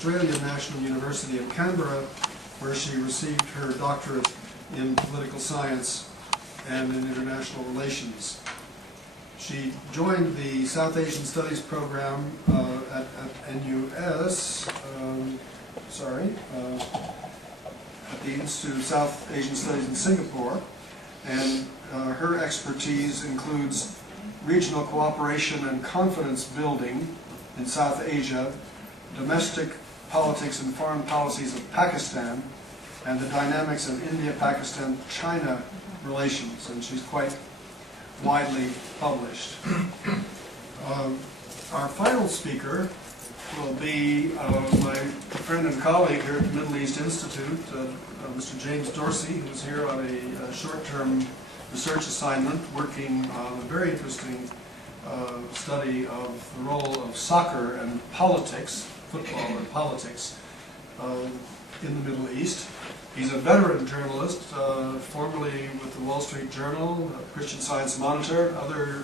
Australian National University in Canberra, where she received her doctorate in political science and in international relations. She joined the South Asian Studies program at NUS, at the Institute of South Asian Studies in Singapore, and her expertise includes regional cooperation and confidence building in South Asia, domestic politics and foreign policies of Pakistan, and the dynamics of India-Pakistan-China relations, and she's quite widely published. Our final speaker will be my friend and colleague here at the Middle East Institute, Mr. James Dorsey, who's here on a short-term research assignment working on a very interesting study of the role of soccer and politics, football and politics, in the Middle East. He's a veteran journalist, formerly with the Wall Street Journal, Christian Science Monitor, other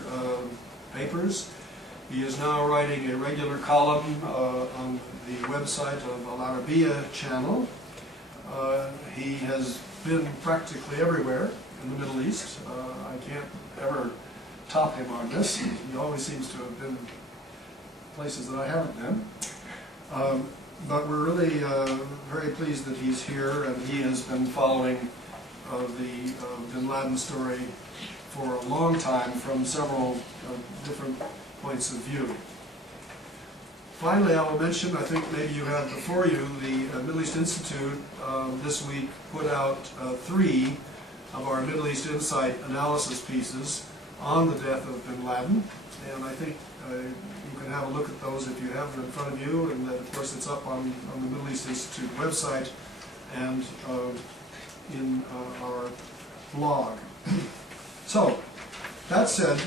papers. He is now writing a regular column on the website of Al Arabiya channel. He has been practically everywhere in the Middle East. I can't ever top him on this. He always seems to have been places that I haven't been. But we're really very pleased that he's here, and he has been following the bin Laden story for a long time from several different points of view. Finally, I will mention, I think maybe you have before you, the Middle East Institute this week put out 3 of our Middle East Insight analysis pieces on the death of bin Laden, and I think you can have a look at those if you have them in front of you, and of course it's up on the Middle East Institute website and in our blog. So, that said,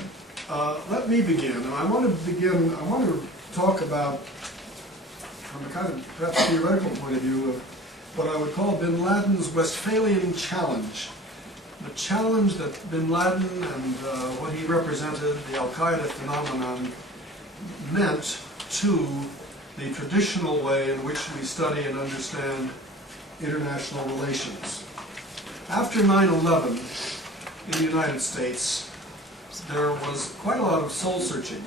let me begin, and I want to talk about, from a kind of perhaps theoretical point of view, of what I would call bin Laden's Westphalian challenge. The challenge that bin Laden and what he represented, the alqaeda phenomenon, meant to the traditional way in which we study and understand international relations. After 9/11 in the United States, there was quite a lot of soul-searching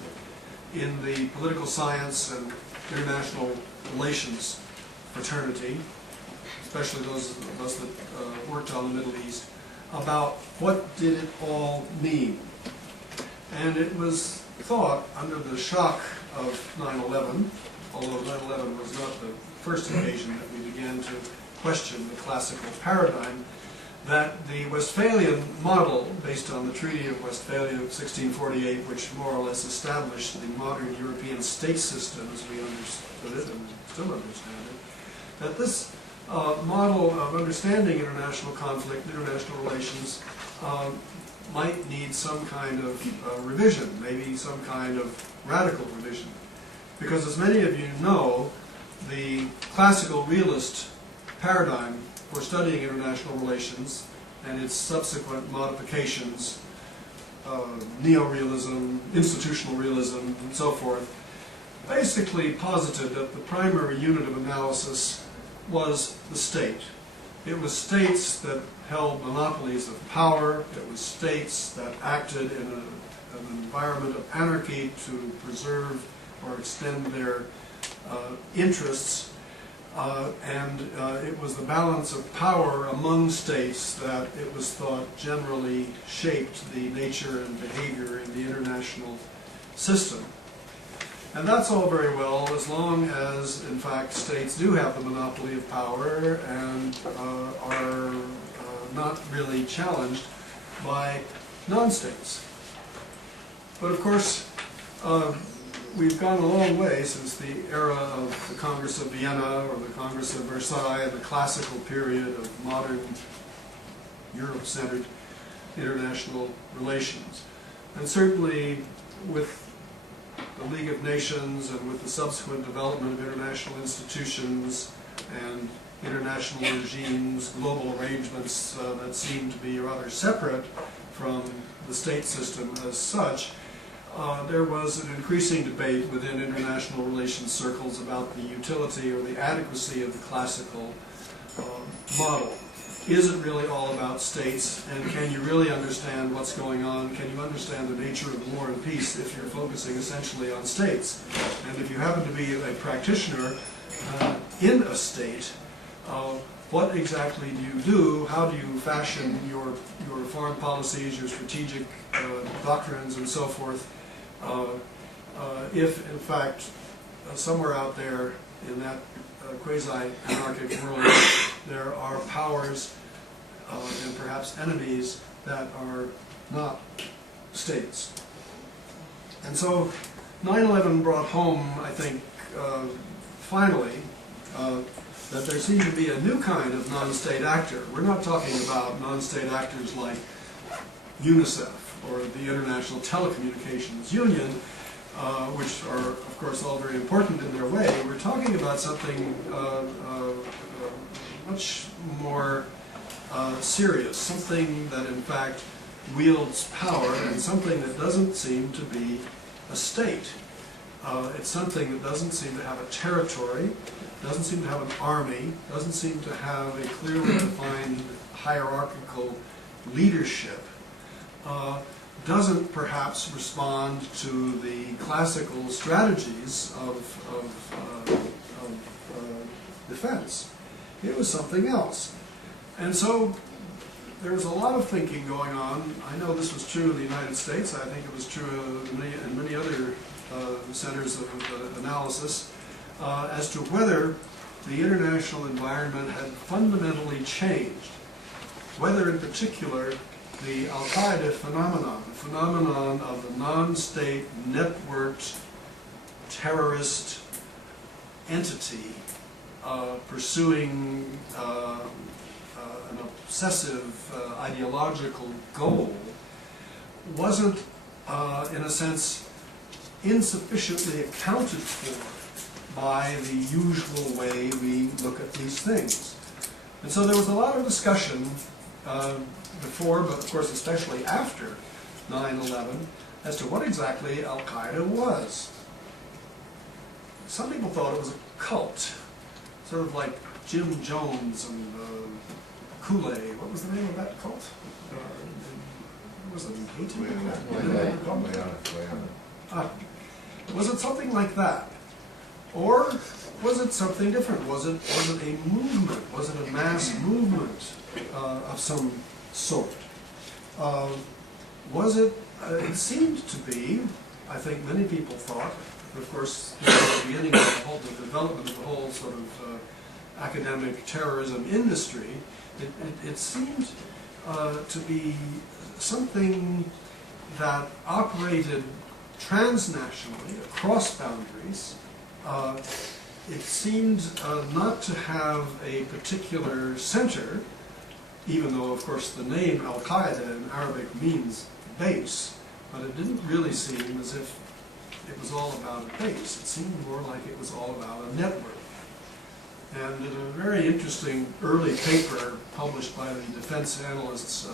in the political science and international relations fraternity, especially those of us that worked on the Middle East, about what did it all mean. And it was thought, under the shock of 9/11, although 9/11 was not the first occasion that we began to question the classical paradigm, that the Westphalian model, based on the Treaty of Westphalia of 1648, which more or less established the modern European state system as we understood it and still understand it, that this model of understanding international conflict, international relations, might need some kind of revision, maybe some kind of radical revision. Because as many of you know, the classical realist paradigm for studying international relations and its subsequent modifications, neo-realism, institutional realism, and so forth, basically posited that the primary unit of analysis was the state. It was states that held monopolies of power. It was states that acted in an environment of anarchy to preserve or extend their interests. And it was the balance of power among states that it was thought generally shaped the nature and behavior in the international system. And that's all very well as long as, in fact, states do have the monopoly of power and are not really challenged by non-states. But of course, we've gone a long way since the era of the Congress of Vienna or the Congress of Versailles, the classical period of modern Europe-centered international relations. And certainly with the League of Nations and with the subsequent development of international institutions and international regimes, global arrangements that seem to be rather separate from the state system as such, there was an increasing debate within international relations circles about the utility or the adequacy of the classical model. Is it really all about states, and can you really understand what's going on? Can you understand the nature of war and peace if you're focusing essentially on states? And if you happen to be a practitioner in a state, what exactly do you do? How do you fashion your foreign policies, your strategic doctrines, and so forth? If, in fact, somewhere out there in that quasi-anarchic world, there are powers and perhaps enemies that are not states. And so 9/11 brought home, I think, finally, that there seemed to be a new kind of non-state actor. We're not talking about non-state actors like UNICEF or the International Telecommunications Union, which are, of course, all very important in their way. We're talking about something much more serious, something that, in fact, wields power, and something that doesn't seem to be a state. It's something that doesn't seem to have a territory, doesn't seem to have an army, doesn't seem to have a clearly defined hierarchical leadership, doesn't perhaps respond to the classical strategies of defense. It was something else. And so there was a lot of thinking going on. I know this was true in the United States. I think it was true in many other centers of analysis as to whether the international environment had fundamentally changed, whether in particular the al-Qaeda phenomenon, the phenomenon of the non-state networked terrorist entity pursuing an obsessive ideological goal, wasn't, in a sense, insufficiently accounted for by the usual way we look at these things. And so there was a lot of discussion before, but of course especially after 9/11, as to what exactly al-Qaeda was. Some people thought it was a cult, sort of like Jim Jones and Kool-Aid. What was the name of that cult? Was it Haiti? Was it something like that? Or was it something different? Was it a movement? Was it a mass movement of some sort? Was it, it seemed to be, I think many people thought, of course, at the beginning of the development of the whole sort of academic terrorism industry, it seemed to be something that operated transnationally, across boundaries. It seemed not to have a particular center, even though, of course, the name al-Qaeda in Arabic means base, but it didn't really seem as if it was all about a base. It seemed more like it was all about a network. And in a very interesting early paper published by the defense analysts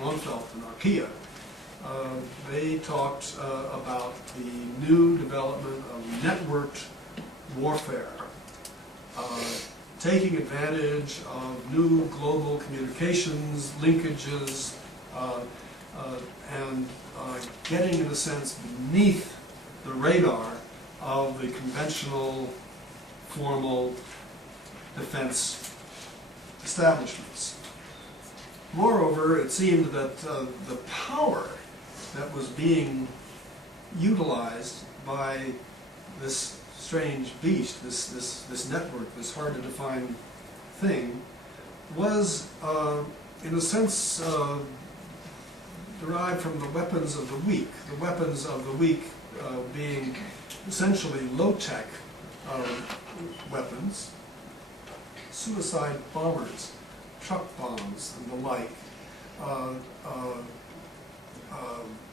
Ronfeld and Arkia, they talked about the new development of networked warfare, taking advantage of new global communications linkages and getting, in a sense, beneath the radar of the conventional, formal defense establishments. Moreover, it seemed that the power that was being utilized by this strange beast, this network, this hard-to-define thing, was, in a sense, derived from the weapons of the weak. The weapons of the weak being essentially low-tech weapons, suicide bombers, truck bombs, and the like,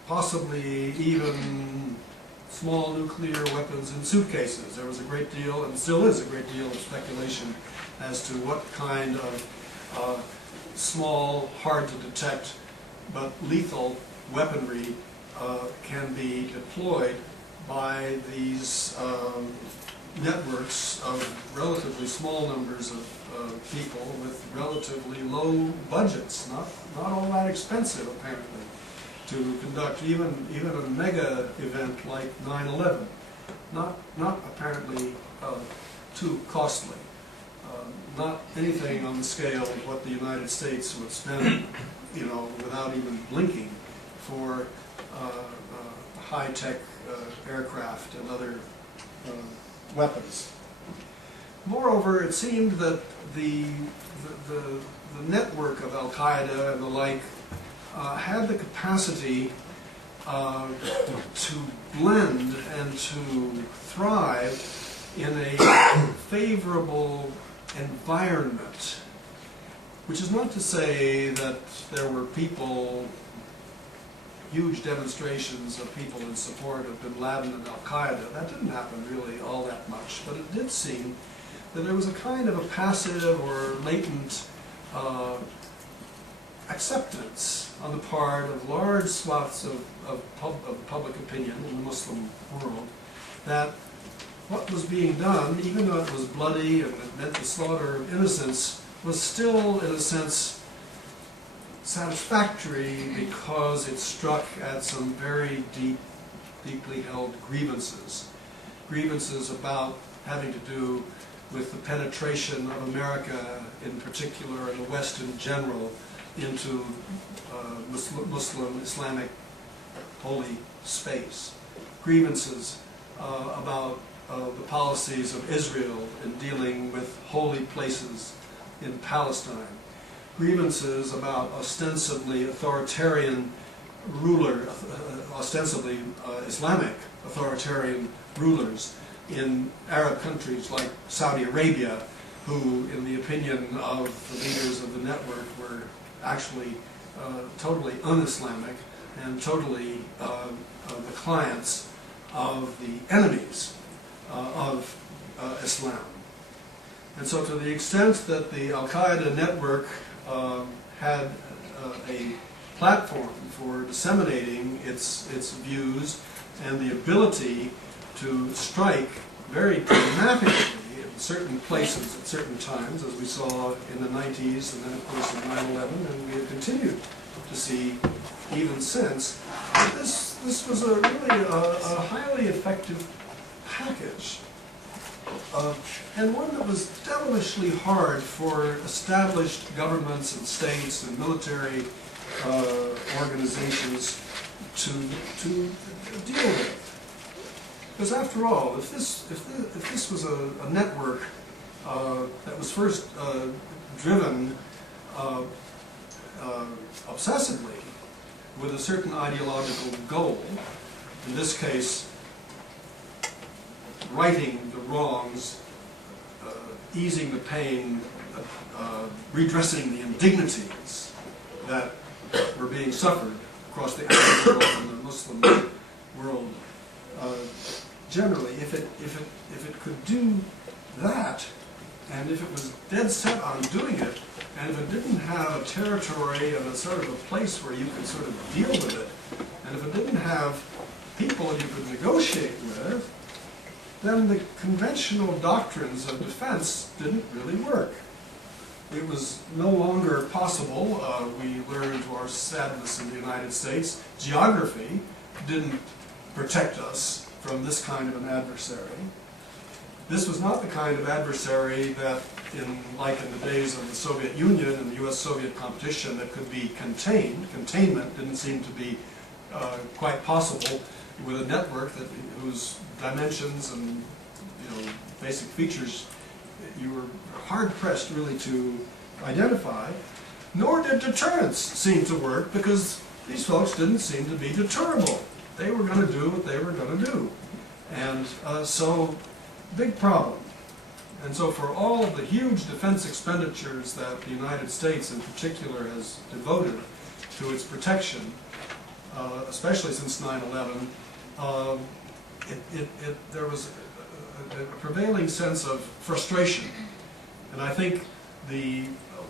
possibly even small nuclear weapons in suitcases. There was a great deal, and still is a great deal, of speculation as to what kind of small, hard-to-detect, but lethal weaponry can be deployed by these networks of relatively small numbers of people with relatively low budgets, not all that expensive apparently, to conduct even a mega event like 9/11. Not apparently too costly. Not anything on the scale of what the United States would spend, without even blinking, for high-tech aircraft and other weapons. Moreover, it seemed that the network of al-Qaeda and the like had the capacity to blend and to thrive in a favorable environment, which is not to say that there were huge demonstrations of people in support of bin Laden and al-Qaeda. That didn't happen really all that much, but it did seem that there was a kind of a passive or latent acceptance on the part of large swaths of public opinion in the Muslim world that what was being done, even though it was bloody and it meant the slaughter of innocents, was still, in a sense, satisfactory because it struck at some very deeply held grievances. Grievances about having to do with the penetration of America in particular and the West in general into Muslim Islamic holy space. Grievances about the policies of Israel in dealing with holy places in Palestine. Grievances about ostensibly authoritarian ostensibly Islamic authoritarian rulers in Arab countries like Saudi Arabia, who, in the opinion of the leaders of the network, were actually totally un-Islamic and totally the clients of the enemies of Islam. And so to the extent that the al-Qaeda network had a platform for disseminating its views and the ability to strike very dramatically in certain places at certain times, as we saw in the 90s and then of course in 9/11, and we have continued to see even since, this was really a highly effective package. And one that was devilishly hard for established governments and states and military organizations to deal with. Because after all, if this was a network that was first driven obsessively with a certain ideological goal, in this case, righting the wrongs, easing the pain, redressing the indignities that were being suffered across the Arab world and the Muslim world generally. If it could do that, and if it was dead set on doing it, and if it didn't have a territory and a sort of a place where you could sort of deal with it, and if it didn't have people you could negotiate with, then the conventional doctrines of defense didn't really work. It was no longer possible. We learned to our sadness in the United States, geography didn't protect us from this kind of an adversary. This was not the kind of adversary that, like in the days of the Soviet Union and the US-Soviet competition, that could be contained. Containment didn't seem to be quite possible with a network whose dimensions and basic features you were hard-pressed really to identify. Nor did deterrence seem to work, because these folks didn't seem to be deterrable. They were going to do what they were going to do. And so, big problem. And so for all of the huge defense expenditures that the United States in particular has devoted to its protection, especially since 9/11, there was a prevailing sense of frustration. And I think the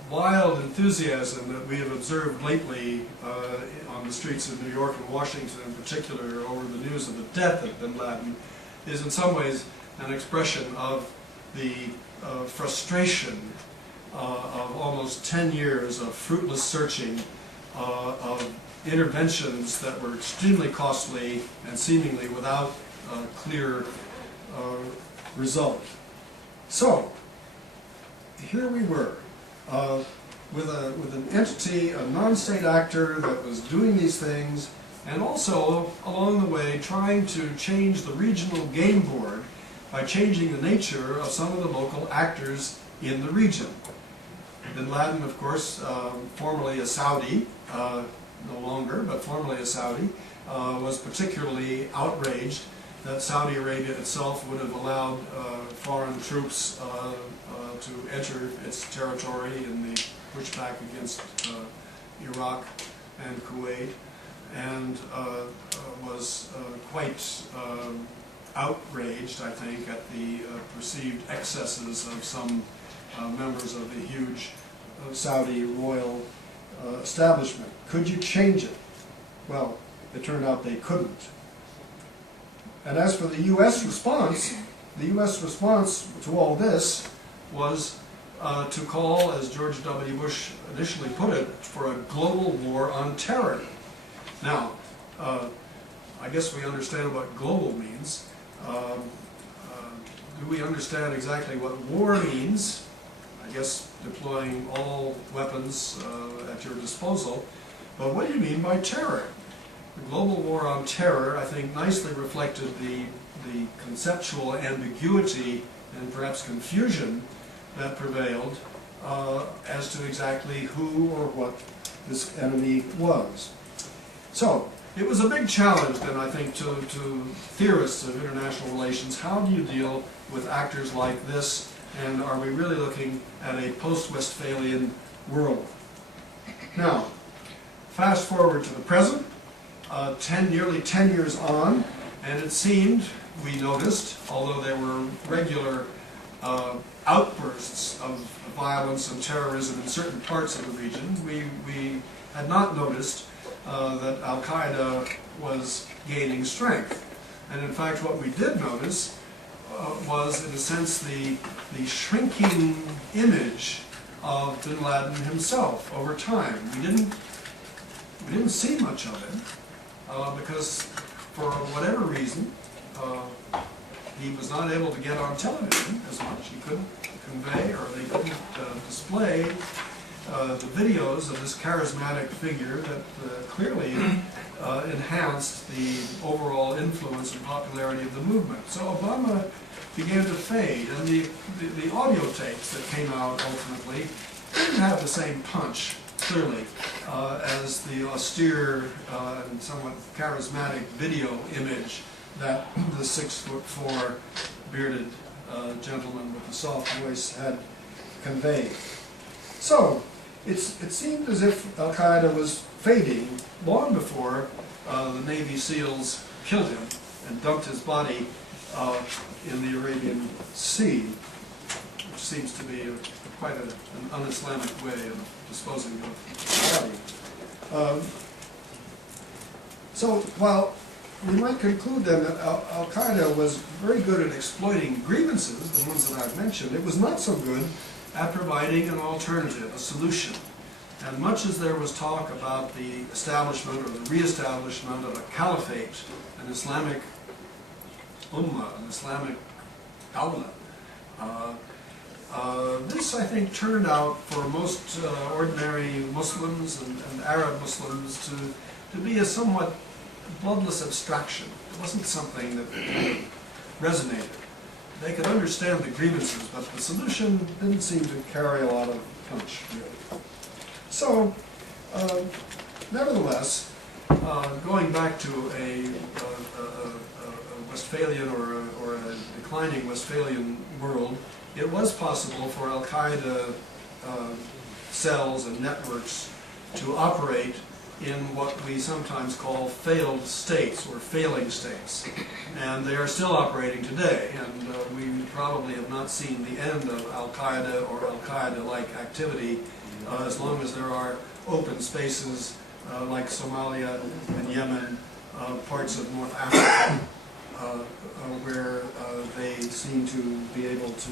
wild enthusiasm that we have observed lately on the streets of New York and Washington in particular over the news of the death of bin Laden is in some ways an expression of the frustration of almost 10 years of fruitless searching, of interventions that were extremely costly and seemingly without clear result. So, here we were, with an entity, a non-state actor that was doing these things, and also, along the way, trying to change the regional game board by changing the nature of some of the local actors in the region. Bin Laden, of course, formerly a Saudi, no longer, but formerly a Saudi, was particularly outraged that Saudi Arabia itself would have allowed foreign troops to enter its territory in the pushback against Iraq and Kuwait, and was quite outraged, I think, at the perceived excesses of some members of the huge Saudi royal establishment. Could you change it? Well, it turned out they couldn't. And as for the U.S. response, the U.S. response to all this was to call, as George W. Bush initially put it, for a global war on terror. Now, I guess we understand what global means. Do we understand exactly what war means? I guess deploying all weapons at your disposal. But what do you mean by terror? The global war on terror, I think, nicely reflected the conceptual ambiguity and perhaps confusion that prevailed as to exactly who or what this enemy was. So, it was a big challenge then, I think, to theorists of international relations. How do you deal with actors like this, and are we really looking at a post-Westphalian world? Now, fast forward to the present, nearly 10 years on, and it seemed, we noticed, although there were regular outbursts of violence and terrorism in certain parts of the region, we had not noticed that al-Qaeda was gaining strength. And in fact, what we did notice was, in a sense, the shrinking image of bin Laden himself over time. We didn't see much of him because, for whatever reason, he was not able to get on television as much. He couldn't convey, or they couldn't display the videos of this charismatic figure that clearly enhanced the overall influence and popularity of the movement. So Obama began to fade, and the audio tapes that came out ultimately didn't have the same punch, clearly, as the austere and somewhat charismatic video image that the 6'4" bearded gentleman with the soft voice had conveyed. So, it seemed as if al-Qaeda was fading long before the Navy SEALs killed him and dumped his body in the Arabian Sea, which seems to be quite an un-Islamic way of disposing of the body. So, while we might conclude then that al-Qaeda was very good at exploiting grievances, the ones that I've mentioned, it was not so good at providing an alternative, a solution. And much as there was talk about the establishment or the re-establishment of a caliphate, an Islamic ummah, an Islamic dawla, this, I think, turned out for most ordinary Muslims and Arab Muslims to be a somewhat bloodless abstraction. It wasn't something that resonated. They could understand the grievances, but the solution didn't seem to carry a lot of punch, really. So, nevertheless, going back to a Westphalian or a declining Westphalian world, it was possible for al-Qaeda cells and networks to operate in what we sometimes call failed states or failing states. And they are still operating today, and we probably have not seen the end of al-Qaeda or al-Qaeda-like activity as long as there are open spaces like Somalia and Yemen, parts of North Africa, where they seem to be able to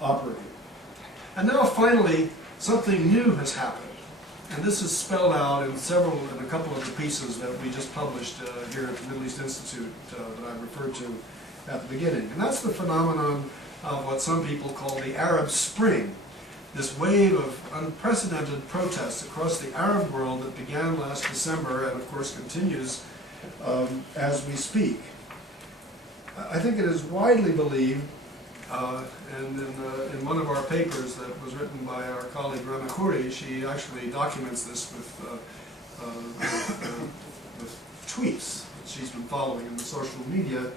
operate. And now finally, something new has happened. And this is spelled out in a couple of the pieces that we just published here at the Middle East Institute that I referred to at the beginning. And that's the phenomenon of what some people call the Arab Spring. This wave of unprecedented protests across the Arab world that began last December and of course continues as we speak. I think it is widely believed, and in one of our papers that was written by our colleague Rana Khoury, she actually documents this with tweets that she's been following in the social media.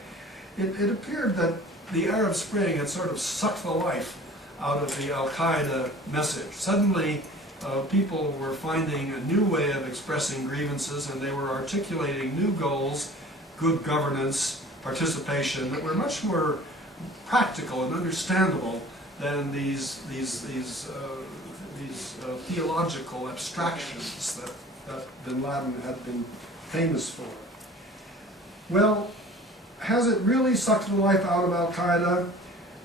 It appeared that the Arab Spring had sort of sucked the life out of the al-Qaeda message. Suddenly, people were finding a new way of expressing grievances, and they were articulating new goals, good governance, participation, that were much more practical and understandable than these theological abstractions that bin Laden had been famous for. Well, has it really sucked the life out of al-Qaeda?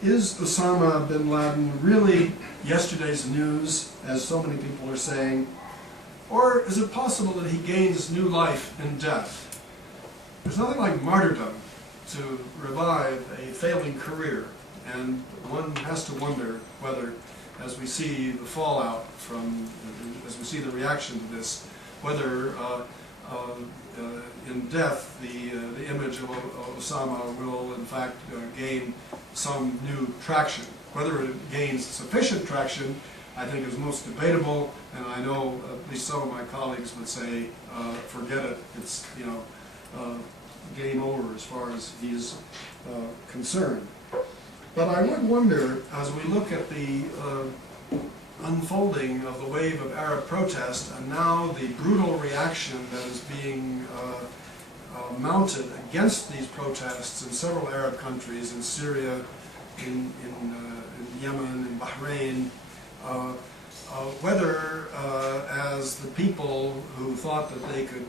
Is Osama bin Laden really yesterday's news, as so many people are saying? Or is it possible that he gains new life in death? There's nothing like martyrdom to revive a failing career, and one has to wonder whether, as we see the fallout from, as we see the reaction to this, whether in death the image of Osama will in fact gain some new traction. Whether it gains sufficient traction, I think is most debatable, and I know at least some of my colleagues would say, forget it, it's, you know, game over as far as he's concerned. But I would wonder, as we look at the unfolding of the wave of Arab protest, and now the brutal reaction that is being mounted against these protests in several Arab countries, in Syria, in Yemen, in Bahrain, whether as the people who thought that they could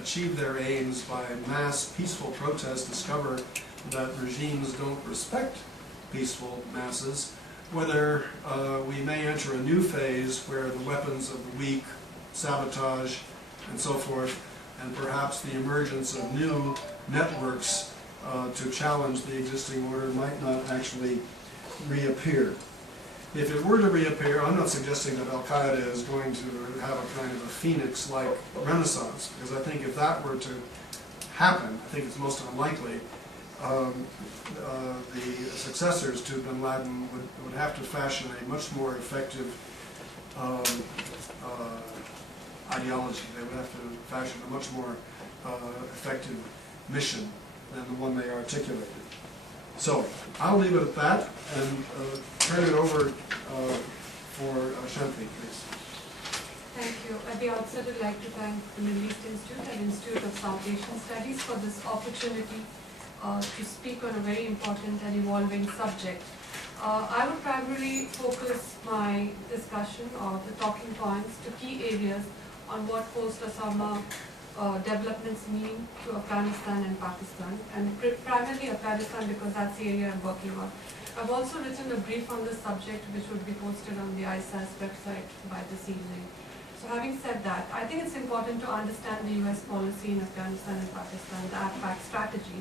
achieve their aims by mass peaceful protest discover that regimes don't respect peaceful masses, whether we may enter a new phase where the weapons of the weak, sabotage, and so forth, and perhaps the emergence of new networks to challenge the existing order might not actually reappear. If it were to reappear, I'm not suggesting that al-Qaeda is going to have a kind of a phoenix-like renaissance, because I think if that were to happen, I think it's most unlikely, the successors to bin Laden would have to fashion a much more effective ideology. They would have to fashion a much more effective mission than the one they articulated. So, I'll leave it at that and turn it over for Shanti, please. Thank you. At the outset, I'd like to thank the Middle East Institute and Institute of South Asian Studies for this opportunity to speak on a very important and evolving subject. I would primarily focus my discussion or the talking points to key areas on what post-Osama developments mean to Afghanistan and Pakistan, and primarily Afghanistan because that's the area I'm working on. I've also written a brief on this subject which would be posted on the ISAS website by this evening. So having said that, I think it's important to understand the US policy in Afghanistan and Pakistan, the AFPAC strategy.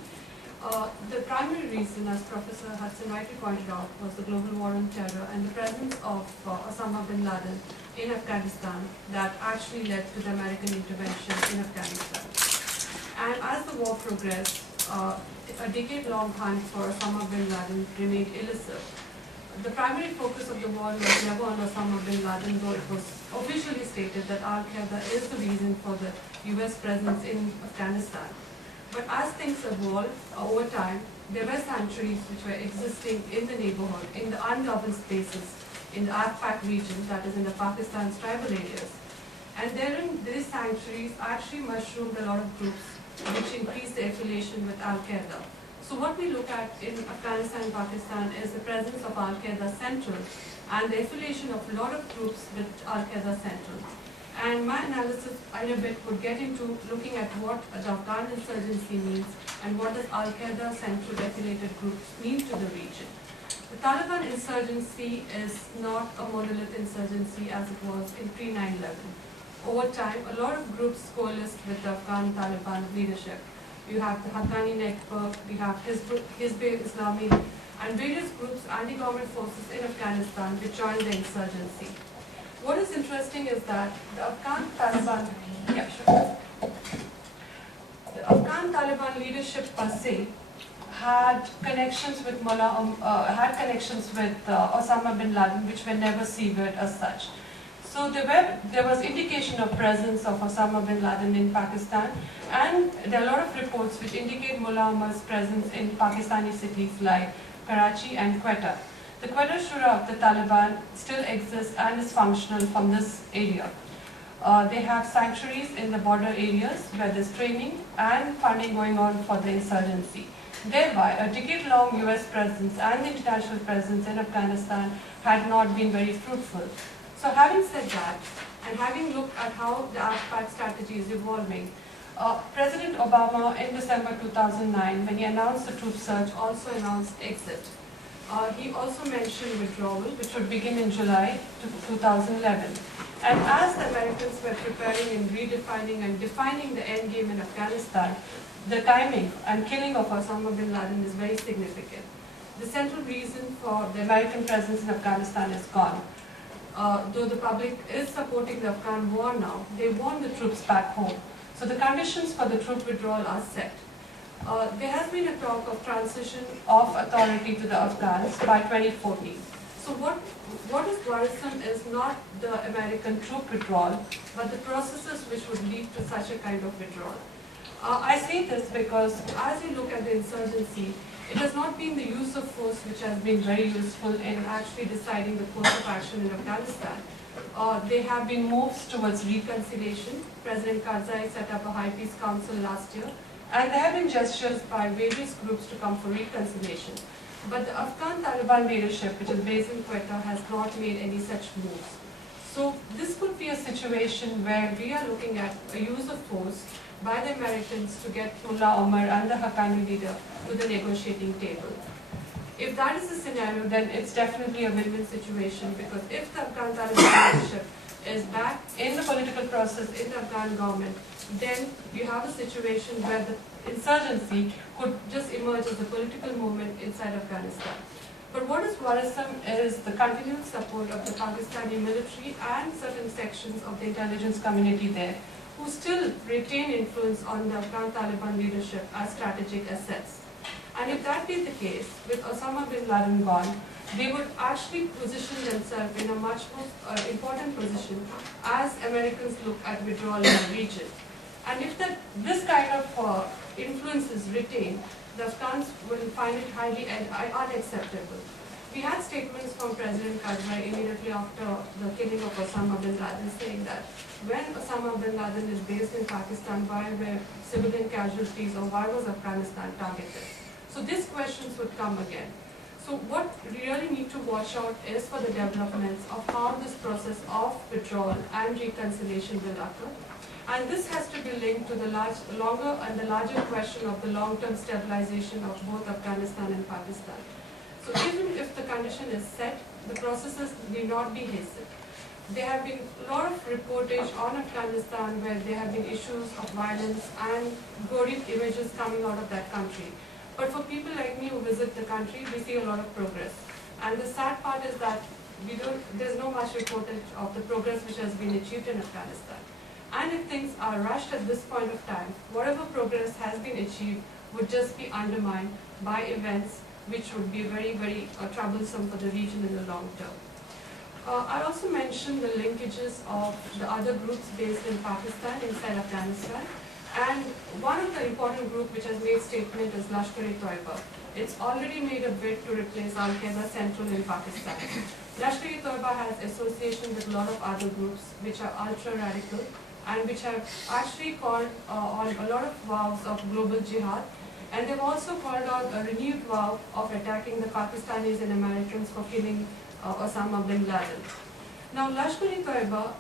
The primary reason, as Professor Hudson rightly pointed out, was the global war on terror and the presence of Osama bin Laden in Afghanistan that actually led to the American intervention in Afghanistan. And as the war progressed, a decade-long hunt for Osama bin Laden remained elusive. The primary focus of the war was never on Osama bin Laden, though it was officially stated that alqaeda is the reason for the US presence in Afghanistan. But as things evolved over time, there were sanctuaries which were existing in the neighborhood, in the ungoverned spaces, in the AFPAC region, that is in the Pakistan's tribal areas. And therein, these sanctuaries actually mushroomed a lot of groups which increased the affiliation with Al-Qaeda. So what we look at in Afghanistan and Pakistan is the presence of Al-Qaeda Central and the affiliation of a lot of groups with Al-Qaeda Central. And my analysis in a bit would get into looking at what the Afghan insurgency means and what does Al-Qaeda Central affiliated groups mean to the region. The Taliban insurgency is not a monolith insurgency as it was in pre-9/11. Over time, a lot of groups coalesced with the Afghan Taliban leadership. You have the Haqqani Network, you have Hizb-e-Islami, and various groups, anti-government forces in Afghanistan, which joined the insurgency. What is interesting is that the Afghan Taliban, the Afghan Taliban leadership per se had connections with Osama bin Laden, which were never severed as such. So there was indication of presence of Osama bin Laden in Pakistan, and there are a lot of reports which indicate Mullah Omar's presence in Pakistani cities like Karachi and Quetta. The Quetta Shura of the Taliban still exists and is functional from this area. They have sanctuaries in the border areas where there's training and funding going on for the insurgency. Thereby, a decade-long US presence and the international presence in Afghanistan had not been very fruitful. So having said that, and having looked at how the AFPAC strategy is evolving, President Obama in December 2009, when he announced the troop surge, also announced exit. He also mentioned withdrawal, which would begin in July 2011. And as the Americans were preparing and redefining and defining the end game in Afghanistan, the timing and killing of Osama bin Laden is very significant. The central reason for the American presence in Afghanistan is gone. Though the public is supporting the Afghan war now, they want the troops back home. So the conditions for the troop withdrawal are set. There has been a talk of transition of authority to the Afghans by 2014. So what is worrisome is not the American troop withdrawal, but the processes which would lead to such a kind of withdrawal. I say this because as you look at the insurgency, it has not been the use of force which has been very useful in actually deciding the course of action in Afghanistan. There have been moves towards reconciliation. President Karzai set up a high peace council last year, and there have been gestures by various groups to come for reconciliation. But the Afghan Taliban leadership, which is based in Quetta, has not made any such moves. So this could be a situation where we are looking at a use of force by the Americans to get Mullah Omar and the Haqqani leader to the negotiating table. If that is the scenario, then it's definitely a win-win situation, because if the Afghan Taliban leadership is back in the political process in the Afghan government, then you have a situation where the insurgency could just emerge as a political movement inside Afghanistan. But what is worrisome is the continued support of the Pakistani military and certain sections of the intelligence community there, who still retain influence on the Afghan Taliban leadership as strategic assets. And if that be the case, with Osama bin Laden gone, they would actually position themselves in a much more important position as Americans look at withdrawal in the region. And if this kind of influence is retained, the Afghans will find it highly unacceptable. We had statements from President Karzai immediately after the killing of Osama bin Laden saying that when Osama bin Laden is based in Pakistan, why were civilian casualties or why was Afghanistan targeted? So these questions would come again. So what we really need to watch out is for the developments of how this process of withdrawal and reconciliation will occur. And this has to be linked to the larger question of the long-term stabilization of both Afghanistan and Pakistan. So even if the condition is set, the processes need not be hastened. There have been a lot of reportage on Afghanistan where there have been issues of violence and gory images coming out of that country. But for people like me who visit the country, we see a lot of progress. And the sad part is that there's no much reportage of the progress which has been achieved in Afghanistan. And if things are rushed at this point of time, whatever progress has been achieved would just be undermined by events which would be very, very troublesome for the region in the long term. I also mentioned the linkages of the other groups based in Pakistan inside Afghanistan. And one of the important groups which has made statement is Lashkar-e-Toiba. It's already made a bid to replace Al-Qaeda Central in Pakistan. Lashkar-e-Toiba Taliban has association with a lot of other groups which are ultra-radical and which have actually called on a lot of vows of global jihad, and they've also called on a renewed vow of attacking the Pakistanis and Americans for killing Osama bin Laden. Now, Lashkar-e-Taiba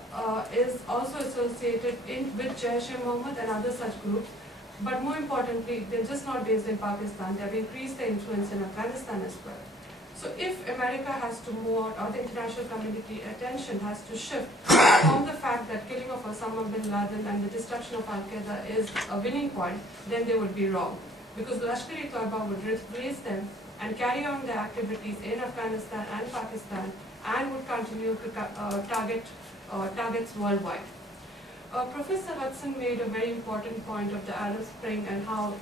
is also associated with Jaish-e-Mohammed and other such groups, but more importantly, they're just not based in Pakistan. They've increased their influence in Afghanistan as well. So if America has to move, or the international community attention has to shift from the fact that killing of Osama bin Laden and the destruction of alqaeda is a winning point, then they would be wrong. Because Lashkar-e-Taiba would replace them and carry on their activities in Afghanistan and Pakistan and would continue to targets worldwide. Professor Hudson made a very important point of the Arab Spring and how,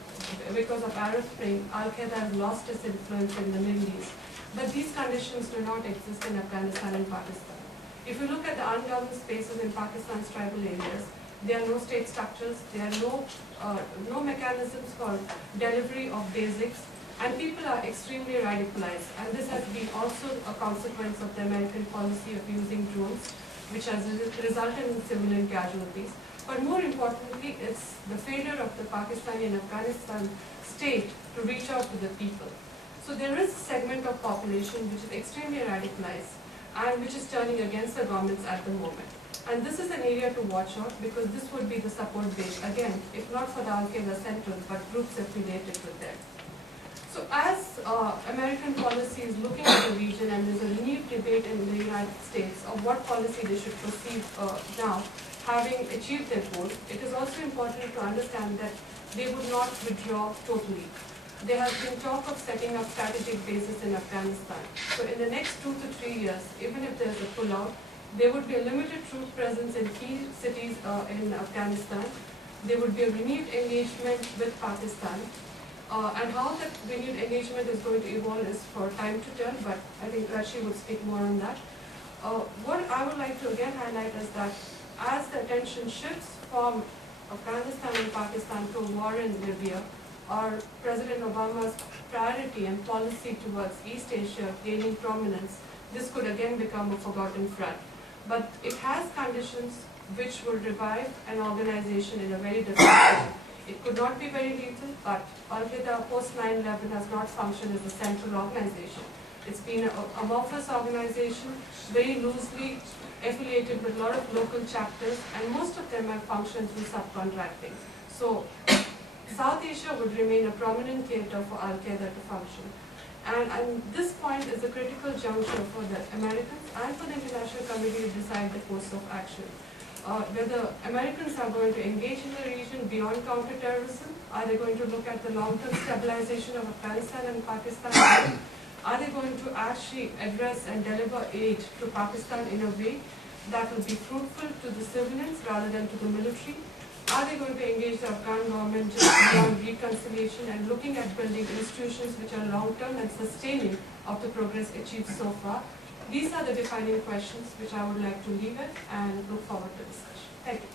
because of Arab Spring, Al-Qaeda has lost its influence in the Middle East. But these conditions do not exist in Afghanistan and Pakistan. If you look at the ungoverned spaces in Pakistan's tribal areas, there are no state structures, there are no mechanisms for delivery of basics, and people are extremely radicalized. And this has been also a consequence of the American policy of using drones, which has resulted in civilian casualties. But more importantly, it's the failure of the Pakistani and Afghanistan state to reach out to the people. So there is a segment of population which is extremely radicalized and which is turning against the governments at the moment. And this is an area to watch out because this would be the support base, again, if not for the Al-Qaeda centers, but groups affiliated with them. So as American policy is looking at the region and there's a renewed debate in the United States of what policy they should proceed now, having achieved their goal, it is also important to understand that they would not withdraw totally. There has been talk of setting up strategic bases in Afghanistan. So in the next 2 to 3 years, even if there's a pullout, there would be a limited troop presence in key cities in Afghanistan. There would be a renewed engagement with Pakistan. And how that renewed engagement is going to evolve is for time to tell, but I think Rashi would speak more on that. What I would like to again highlight is that as the attention shifts from Afghanistan and Pakistan to war in Libya, or President Obama's priority and policy towards East Asia gaining prominence, this could again become a forgotten front. But it has conditions which will revive an organization in a very different way. It could not be very lethal, but Al-Qaeda post 9/11 has not functioned as a central organization. It's been an amorphous organization, very loosely affiliated with a lot of local chapters, and most of them have functioned through subcontracting. So South Asia would remain a prominent theater for Al-Qaeda to function. And this point is a critical juncture for the Americans and for the international community to decide the course of action. Whether Americans are going to engage in the region beyond counterterrorism, are they going to look at the long-term stabilization of Afghanistan and Pakistan? Are they going to actually address and deliver aid to Pakistan in a way that will be fruitful to the civilians rather than to the military? Are they going to engage the Afghan government just beyond reconciliation and looking at building institutions which are long-term and sustaining of the progress achieved so far? These are the defining questions which I would like to leave it and look forward to discussion. Thank you.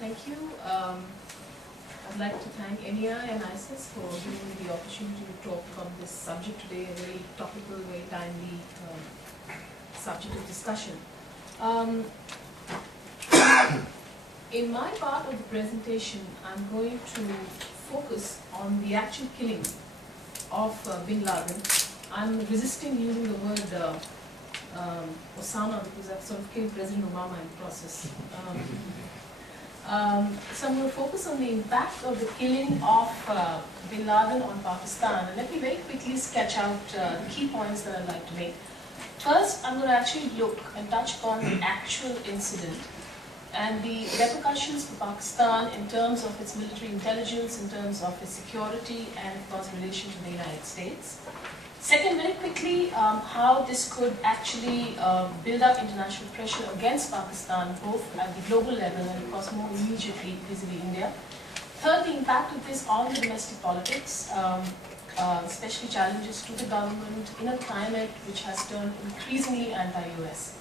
Thank you. I'd like to thank NEI and ISIS for giving me the opportunity to talk on this subject today, a very topical, very timely subject of discussion. In my part of the presentation, I'm going to focus on the actual killing of bin Laden. I'm resisting using the word Osama because I've sort of killed President Obama in the process. So I'm going to focus on the impact of the killing of bin Laden on Pakistan. And let me very quickly sketch out the key points that I'd like to make. First, I'm going to actually look and touch upon the actual incident and the repercussions for Pakistan in terms of its military intelligence, in terms of its security, and of course in relation to the United States. Second, very quickly, how this could actually build up international pressure against Pakistan, both at the global level and of course more immediately vis-a-vis India. Third, the impact of this on the domestic politics, especially challenges to the government in a climate which has turned increasingly anti-US.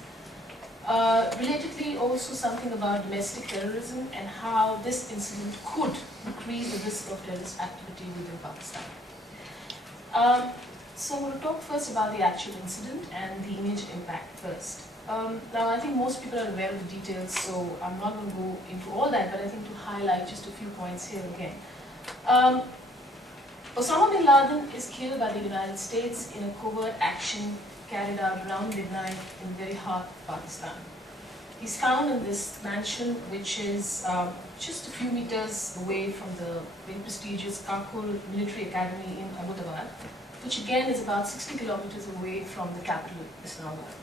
Relatedly, also something about domestic terrorism and how this incident could increase the risk of terrorist activity within Pakistan. So I'm going to talk first about the actual incident and the immediate impact first. Now, I think most people are aware of the details, so I'm not going to go into all that, but I think to highlight just a few points here again. Osama bin Laden is killed by the United States in a covert action carried out around midnight in the very heart of Pakistan. He's found in this mansion, which is just a few meters away from the very prestigious Kakul Military Academy in Ahmedabad, which again is about 60 kilometers away from the capital, Islamabad.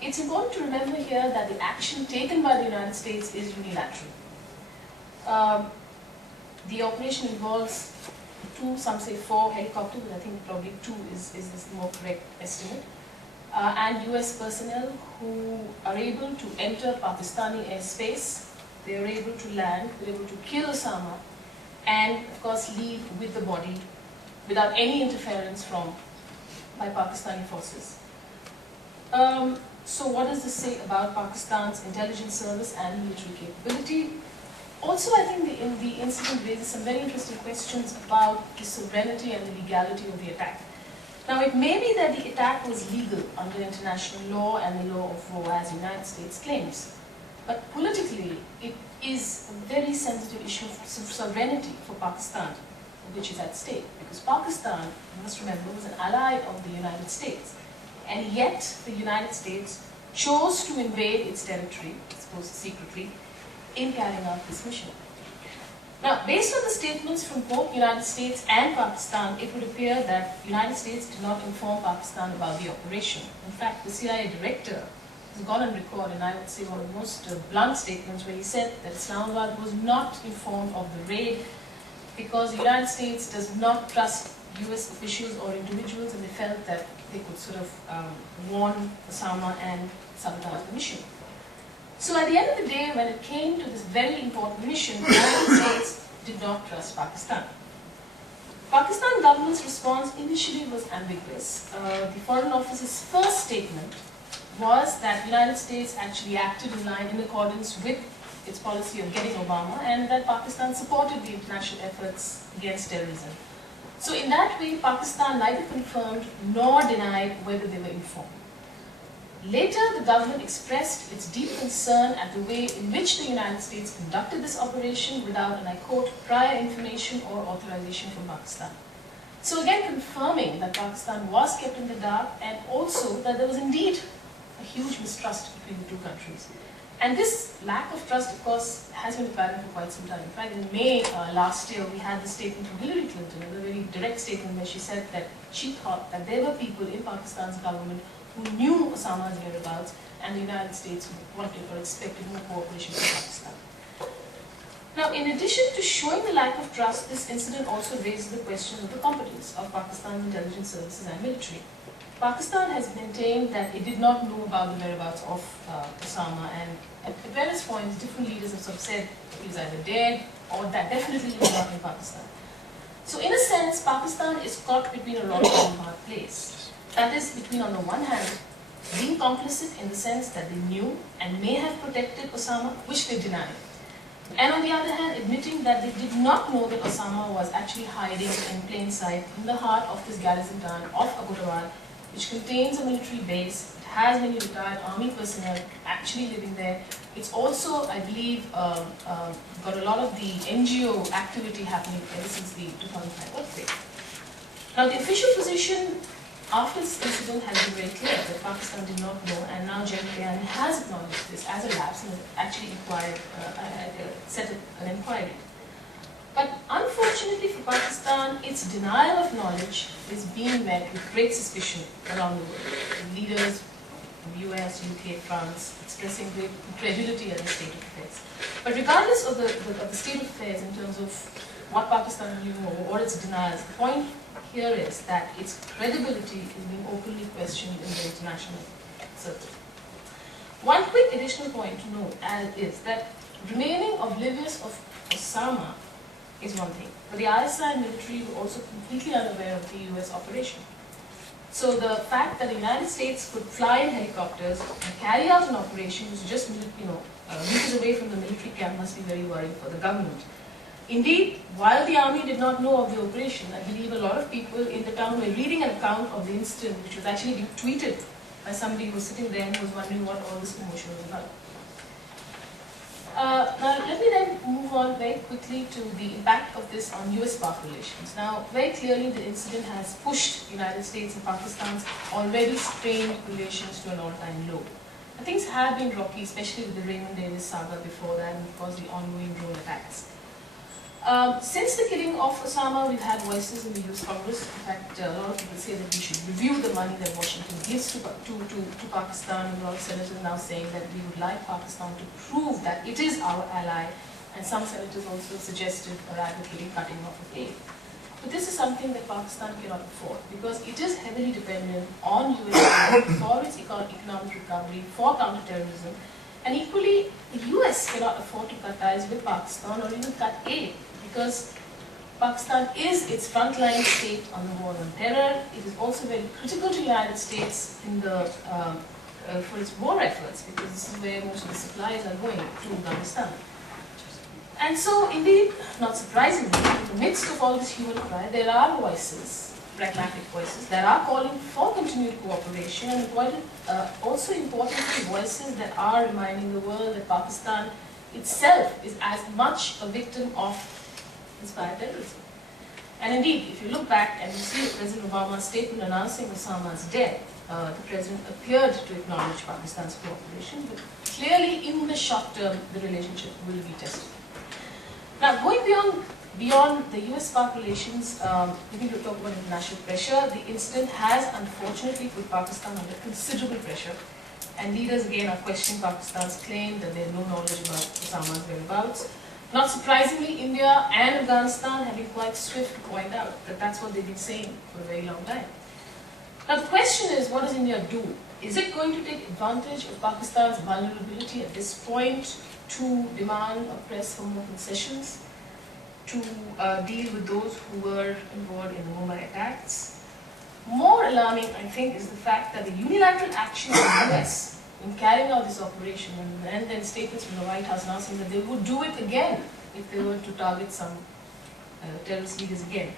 It's important to remember here that the action taken by the United States is unilateral. The operation involves 2, some say 4 helicopters, but I think probably 2 is the more correct estimate, and US personnel who are able to enter Pakistani airspace. They are able to land, they're able to kill Osama, and of course leave with the body without any interference by Pakistani forces. So what does this say about Pakistan's intelligence service and military capability? Also, I think in the incident raises some very interesting questions about the sovereignty and the legality of the attack. Now, it may be that the attack was legal under international law and the law of war, as the United States claims. But politically, it is a very sensitive issue of sovereignty for Pakistan, which is at stake. Because Pakistan, you must remember, was an ally of the United States. And yet, the United States chose to invade its territory, I suppose secretly, in carrying out this mission. Now, based on the statements from both United States and Pakistan, it would appear that the United States did not inform Pakistan about the operation. In fact, the CIA director has gone on record, and I would say one of the most blunt statements, where he said that Islamabad was not informed of the raid because the United States does not trust US officials or individuals, and they felt that they could sort of warn Osama and sabotage the mission. So at the end of the day, when it came to this very important mission, the United States did not trust Pakistan. Pakistan government's response initially was ambiguous. The Foreign Office's first statement was that the United States actually acted in accordance with its policy of getting Obama, and that Pakistan supported the international efforts against terrorism. So in that way, Pakistan neither confirmed nor denied whether they were informed. Later, the government expressed its deep concern at the way in which the United States conducted this operation without, and I quote, prior information or authorization from Pakistan. So again, confirming that Pakistan was kept in the dark, and also that there was indeed a huge mistrust between the two countries. And this lack of trust, of course, has been apparent for quite some time. In fact, in May last year, we had the statement from Hillary Clinton, a very direct statement where she said that she thought that there were people in Pakistan's government who knew Osama's whereabouts, and the United States wanted or expected more cooperation with Pakistan. Now, in addition to showing the lack of trust, this incident also raises the question of the competence of Pakistan's intelligence services and military. Pakistan has maintained that it did not know about the whereabouts of Osama, and at various points, different leaders have sort of said he was either dead or that definitely he was not in Pakistan. So in a sense, Pakistan is caught between a rock and a hard place. That is, between, on the one hand, being complicit in the sense that they knew and may have protected Osama, which they denied. And on the other hand, admitting that they did not know that Osama was actually hiding in plain sight in the heart of this garrison town of Ahmedabad, which contains a military base. It has many retired army personnel actually living there. It's also, I believe, got a lot of the NGO activity happening ever since the 2005 earthquake. Now, the official position after this incident has been very clear that Pakistan did not know, and now General has acknowledged this as a lapse and actually set up an inquiry. But unfortunately for Pakistan, its denial of knowledge is being met with great suspicion around the world. Leaders from US, UK, France expressing great incredulity at the state of affairs. But regardless of the state of affairs in terms of what Pakistan knew or its denials, the point here is that its credibility is being openly questioned in the international circle. One quick additional point to note is that remaining oblivious of Osama is one thing, but the ISI military were also completely unaware of the US operation. So the fact that the United States could fly in helicopters and carry out an operation which is just meters away from the military camp must be very worrying for the government. Indeed, while the army did not know of the operation, I believe a lot of people in the town were reading an account of the incident, which was actually being tweeted by somebody who was sitting there and was wondering what all this commotion was about. Now, let me then move on very quickly to the impact of this on US-Pak relations. Now, very clearly, the incident has pushed the United States and Pakistan's already strained relations to an all-time low. Now, things have been rocky, especially with the Raymond Davis saga before that, and of course the ongoing drone attacks. Since the killing of Osama, we've had voices in the US Congress. In fact, a lot of people say that we should review the money that Washington gives to Pakistan, and a lot of senators now saying that we would like Pakistan to prove that it is our ally, and some senators also suggested or advocating cutting off of aid. But this is something that Pakistan cannot afford, because it is heavily dependent on US aid for its economic recovery, for counterterrorism, and equally, the US cannot afford to cut ties with Pakistan or even cut aid, because Pakistan is its frontline state on the war on terror. It is also very critical to the United States in the, for its war efforts, because this is where most of the supplies are going to Afghanistan. And so, indeed, not surprisingly, in the midst of all this human cry, there are voices, pragmatic voices, that are calling for continued cooperation, and also importantly, voices that are reminding the world that Pakistan itself is as much a victim of inspired terrorism. And indeed, if you look back and you see President Obama's statement announcing Osama's death, the president appeared to acknowledge Pakistan's cooperation, but clearly in the short term, the relationship will be tested. Now, going beyond the US-Pak relations, we need to talk about international pressure. The incident has unfortunately put Pakistan under considerable pressure, and leaders again are questioning Pakistan's claim that they have no knowledge about Osama's whereabouts. Not surprisingly, India and Afghanistan have been quite swift to point out that that's what they've been saying for a very long time. Now the question is, what does India do? Is it going to take advantage of Pakistan's vulnerability at this point to demand or press for more concessions, to deal with those who were involved in the Mumbai attacks? More alarming, I think, is the fact that the unilateral action of the US in carrying out this operation, and then statements from the White House now saying that they would do it again if they were to target some terrorist leaders again.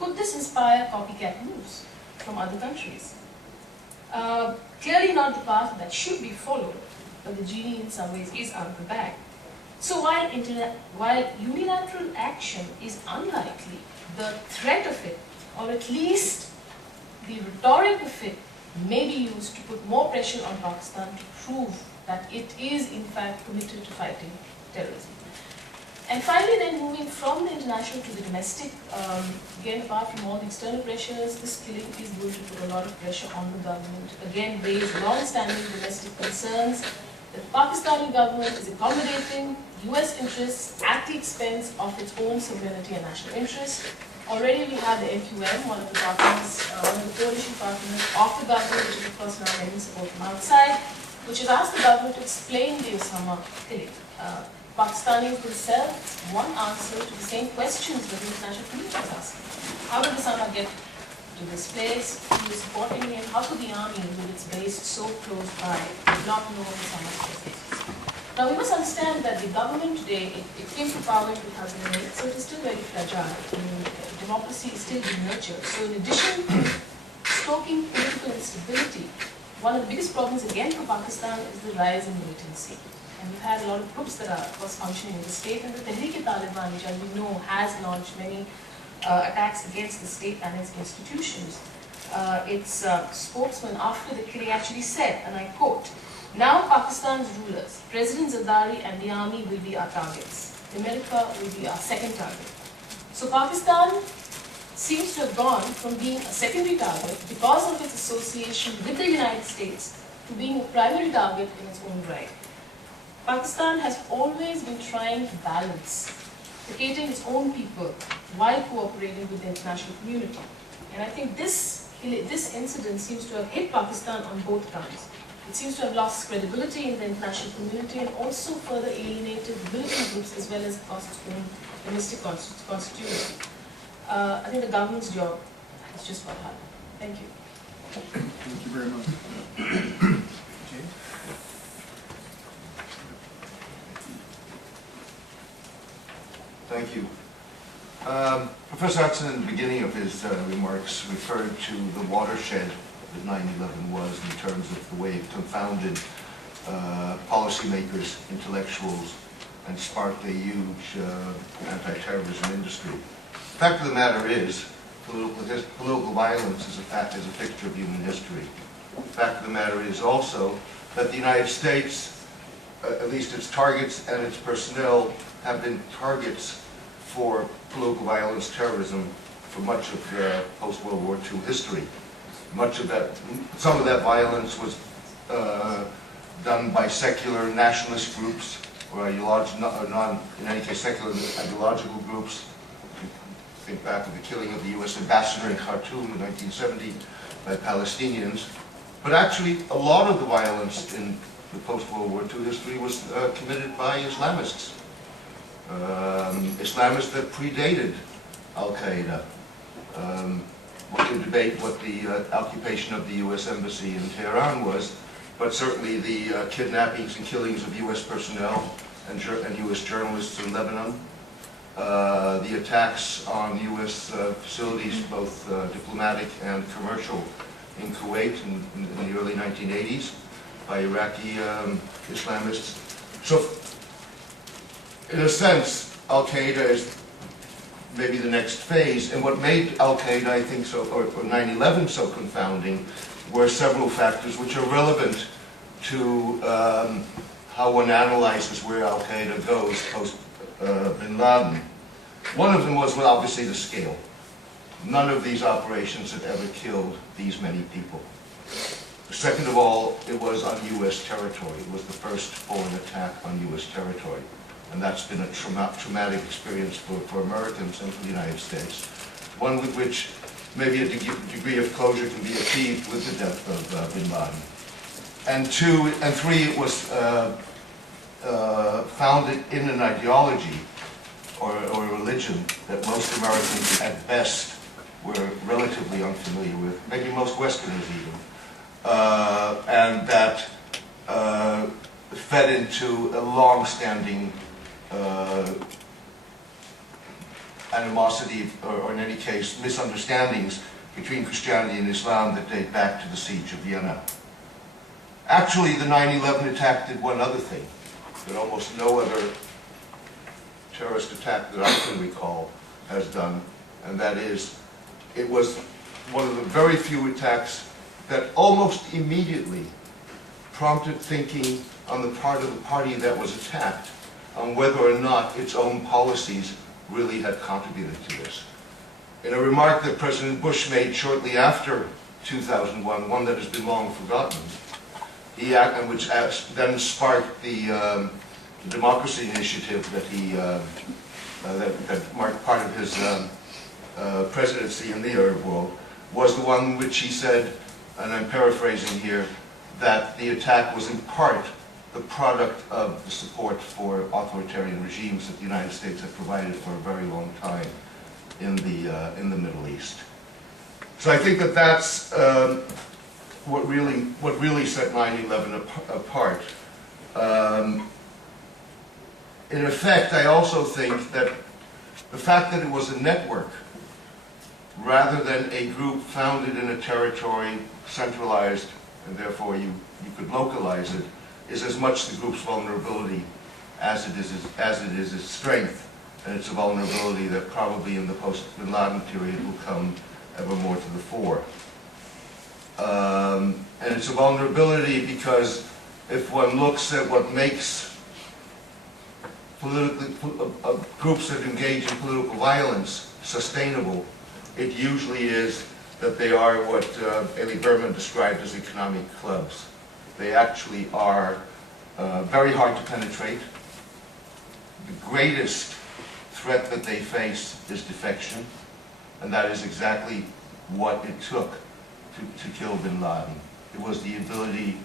Could this inspire copycat moves from other countries? Clearly not the path that should be followed, but the genie in some ways is out of the bag. So while unilateral action is unlikely, the threat of it, or at least the rhetoric of it, may be used to put more pressure on Pakistan to prove that it is in fact committed to fighting terrorism. And finally then, moving from the international to the domestic, again apart from all the external pressures, this killing is going to put a lot of pressure on the government, again raise long-standing domestic concerns. The Pakistani government is accommodating US interests at the expense of its own sovereignty and national interest. Already we have the NQM, one of the partners, one of the coalition partners of the government, which is of course now getting support from outside, which has asked the government to explain the Osama killing. Pakistanis themselves want answer to the same questions that the international community is asking. How did Osama get to this place? Who is supporting him? How could the army, with its base so close by, not know Osama's presence? Now we must understand that the government today, it came to power in 2008, so it is still very fragile. Democracy is still being nurtured. So in addition to stoking political instability, one of the biggest problems again for Pakistan is the rise in militancy. And we've had a lot of groups that are, of course, functioning in the state, and the Taliban, which as we know has launched many attacks against the state and its institutions. Its spokesman after the killing actually said, and I quote, "Now Pakistan's rulers, President Zardari and the army will be our targets. America will be our second target." So Pakistan seems to have gone from being a secondary target because of its association with the United States to being a primary target in its own right. Pakistan has always been trying to balance protecting its own people while cooperating with the international community. And I think this incident seems to have hit Pakistan on both counts. It seems to have lost credibility in the international community and also further alienated militant groups as well as its own domestic constituency. I think the government's job has just got harder. Thank you. Thank you very much. James? Thank you. Professor Hudson, in the beginning of his remarks, referred to the watershed that 9/11 was in terms of the way it confounded policymakers, intellectuals, and sparked a huge anti-terrorism industry. The fact of the matter is, political violence is a picture of human history. The fact of the matter is also that the United States, at least its targets and its personnel, have been targets for political violence, terrorism, for much of post-World War II history. Much of that, some of that violence was done by secular nationalist groups, or in any case, secular ideological groups. Think back of the killing of the U.S. ambassador in Khartoum in 1970 by Palestinians. But actually, a lot of the violence in the post-World War II history was committed by Islamists. Islamists that predated al-Qaeda. One can debate what the occupation of the U.S. Embassy in Tehran was, but certainly the kidnappings and killings of U.S. personnel and U.S. journalists in Lebanon, the attacks on U.S. facilities, both diplomatic and commercial, in Kuwait in the early 1980s by Iraqi Islamists. So, in a sense, al-Qaeda is maybe the next phase, and what made al-Qaeda, I think, or 9/11 so confounding were several factors which are relevant to how one analyzes where al-Qaeda goes post bin Laden. One of them was, well, obviously the scale. None of these operations had ever killed these many people. Second of all, it was on U.S. territory. It was the first foreign attack on U.S. territory. And that's been a traumatic experience for Americans and for the United States. One with which maybe a degree of closure can be achieved with the death of bin Laden. And three, it was founded in an ideology or a religion that most Americans at best were relatively unfamiliar with, maybe most Westerners even, and that fed into a long-standing animosity, or in any case, misunderstandings between Christianity and Islam that date back to the siege of Vienna. Actually, the 9/11 attack did one other thing that almost no other terrorist attack that I can recall has done, and that is, it was one of the very few attacks that almost immediately prompted thinking on the part of the party that was attacked on whether or not its own policies really had contributed to this. In a remark that President Bush made shortly after 2001, one that has been long forgotten, and which then sparked the democracy initiative that marked part of his presidency in the Arab world, was the one in which he said, and I'm paraphrasing here, that the attack was in part the product of the support for authoritarian regimes that the United States had provided for a very long time in the Middle East. So I think that that's what really set 9/11 apart. In effect, I also think that the fact that it was a network rather than a group founded in a territory, centralized, and therefore you could localize it, is as much the group's vulnerability as it is its strength, and it's a vulnerability that probably in the post-Bin Laden period will come ever more to the fore. And it's a vulnerability because if one looks at what makes groups that engage in political violence sustainable, it usually is that they are what Eli Berman described as economic clubs. They actually are very hard to penetrate. The greatest threat that they face is defection, and that is exactly what it took to kill bin Laden. It was the ability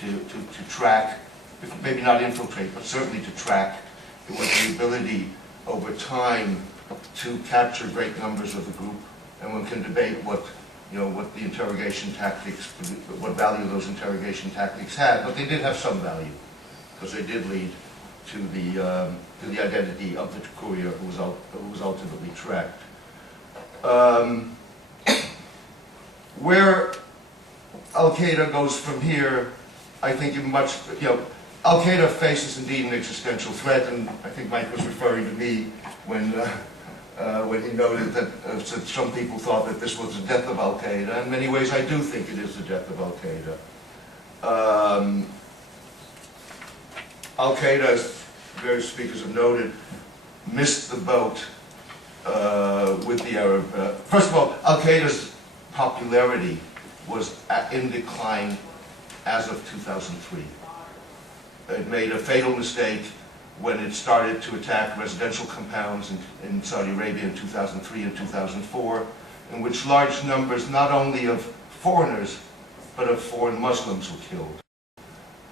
to track, maybe not infiltrate, but certainly to track. It was the ability over time to capture great numbers of the group, and one can debate what what the interrogation tactics, what value those interrogation tactics had, but they did have some value, because they did lead to the identity of the courier who was ultimately tracked. Where Al-Qaeda goes from here, I think Al-Qaeda faces indeed an existential threat, and I think Mike was referring to me when he noted that some people thought that this was the death of Al-Qaeda. In many ways, I do think it is the death of Al-Qaeda. Al-Qaeda, as various speakers have noted, missed the boat with the Arab. First of all, Al-Qaeda's popularity was in decline as of 2003. It made a fatal mistake when it started to attack residential compounds in Saudi Arabia in 2003 and 2004, in which large numbers not only of foreigners, but of foreign Muslims were killed.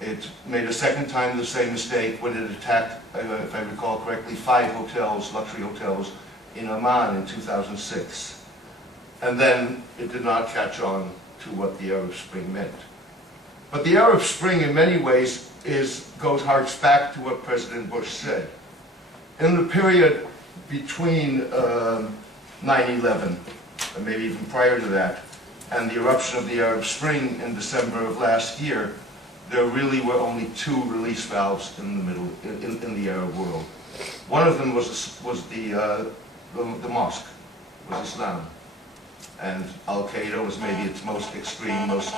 It made a second time the same mistake when it attacked, if I recall correctly, 5 hotels, luxury hotels, in Oman in 2006. And then it did not catch on to what the Arab Spring meant. But the Arab Spring, in many ways, harks back to what President Bush said. In the period between 9/11, and maybe even prior to that, and the eruption of the Arab Spring in December of last year, there really were only 2 release valves in the Arab world. One of them was the mosque, was Islam. And Al-Qaeda was maybe its most extreme, most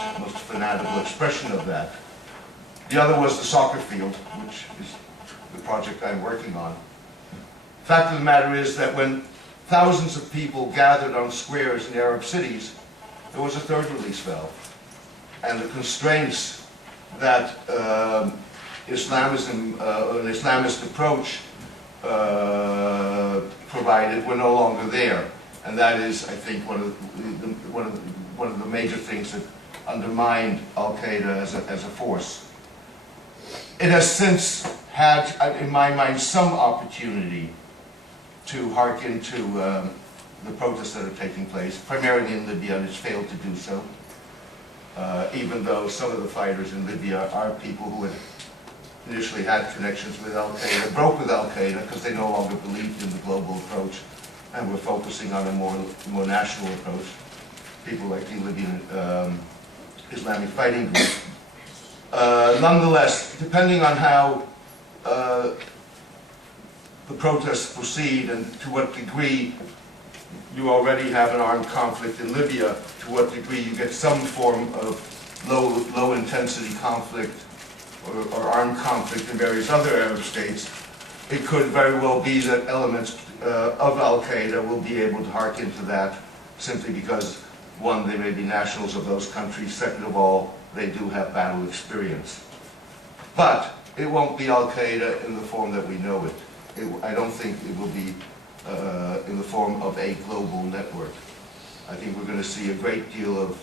fanatical expression of that. The other was the soccer field, which is the project I'm working on. The fact of the matter is that when thousands of people gathered on squares in Arab cities, there was a 3rd release valve. And the constraints that Islamism, an Islamist approach provided were no longer there. And that is, I think, one of the major things that undermined Al-Qaeda as a force. It has since had, in my mind, some opportunity to hearken to the protests that are taking place, primarily in Libya, and it's failed to do so. Even though some of the fighters in Libya are people who had initially had connections with Al-Qaeda, broke with Al-Qaeda because they no longer believed in the global approach and were focusing on a more national approach. People like the Libyan Islamic Fighting Group. Nonetheless, depending on how the protests proceed and to what degree you already have an armed conflict in Libya, to what degree you get some form of low intensity conflict or armed conflict in various other Arab states, it could very well be that elements of Al-Qaeda will be able to hark into that simply because, one, they may be nationals of those countries, second of all, they do have battle experience. But it won't be Al-Qaeda in the form that we know it. I don't think it will be in the form of a global network. I think we're going to see a great deal of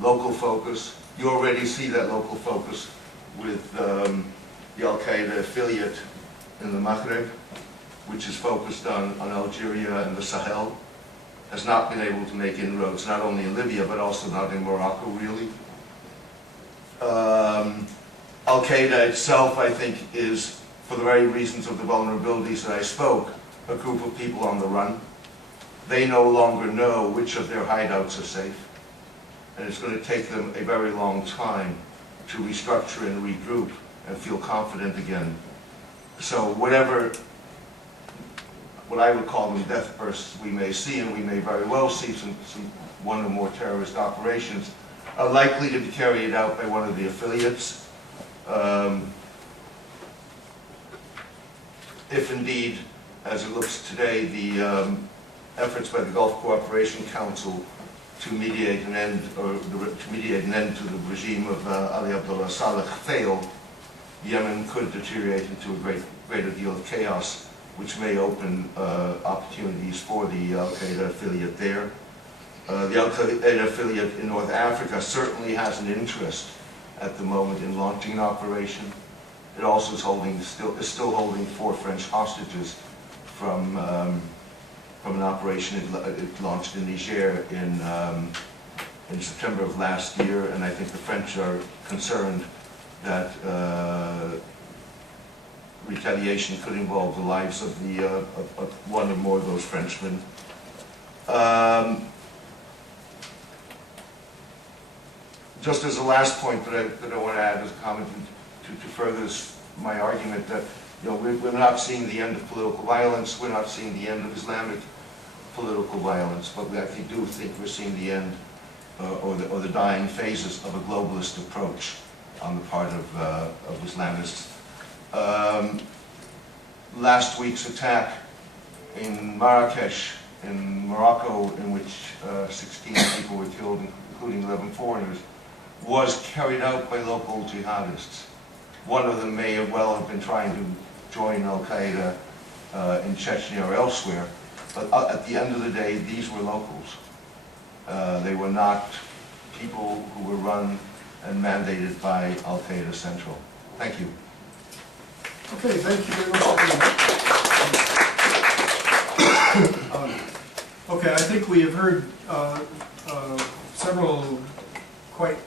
local focus. You already see that local focus with the Al-Qaeda affiliate in the Maghreb, which is focused on Algeria and the Sahel, has not been able to make inroads, not only in Libya, but also not in Morocco, really. Al-Qaeda itself, I think, is, for the very reasons of the vulnerabilities that I spoke, a group of people on the run. They no longer know which of their hideouts are safe, and it's going to take them a very long time to restructure and regroup and feel confident again. So whatever, what I would call them death bursts we may see, and we may very well see some one or more terrorist operations, are likely to be carried out by one of the affiliates. If indeed, as it looks today, the efforts by the Gulf Cooperation Council to mediate an end, to the regime of Ali Abdullah Saleh fail, Yemen could deteriorate into a greater deal of chaos, which may open opportunities for the Al-Qaeda affiliate there. The Al-Qaeda affiliate in North Africa certainly has an interest at the moment in launching an operation. It also is still holding 4 French hostages from from an operation it launched in Niger in September of last year, and I think the French are concerned that retaliation could involve the lives of one or more of those Frenchmen. Just as a last point that I want to add as a comment to further my argument that we're not seeing the end of political violence, we're not seeing the end of Islamic political violence, but I do think we're seeing the end or the dying phases of a globalist approach on the part of Islamists. Last week's attack in Marrakesh, in Morocco, in which 16 people were killed, including 11 foreigners, was carried out by local jihadists. One of them may well have been trying to join al-Qaeda in Chechnya or elsewhere, but at the end of the day, these were locals. They were not people who were run and mandated by al-Qaeda Central. Thank you. Okay, thank you very much. Okay, I think we have heard several quite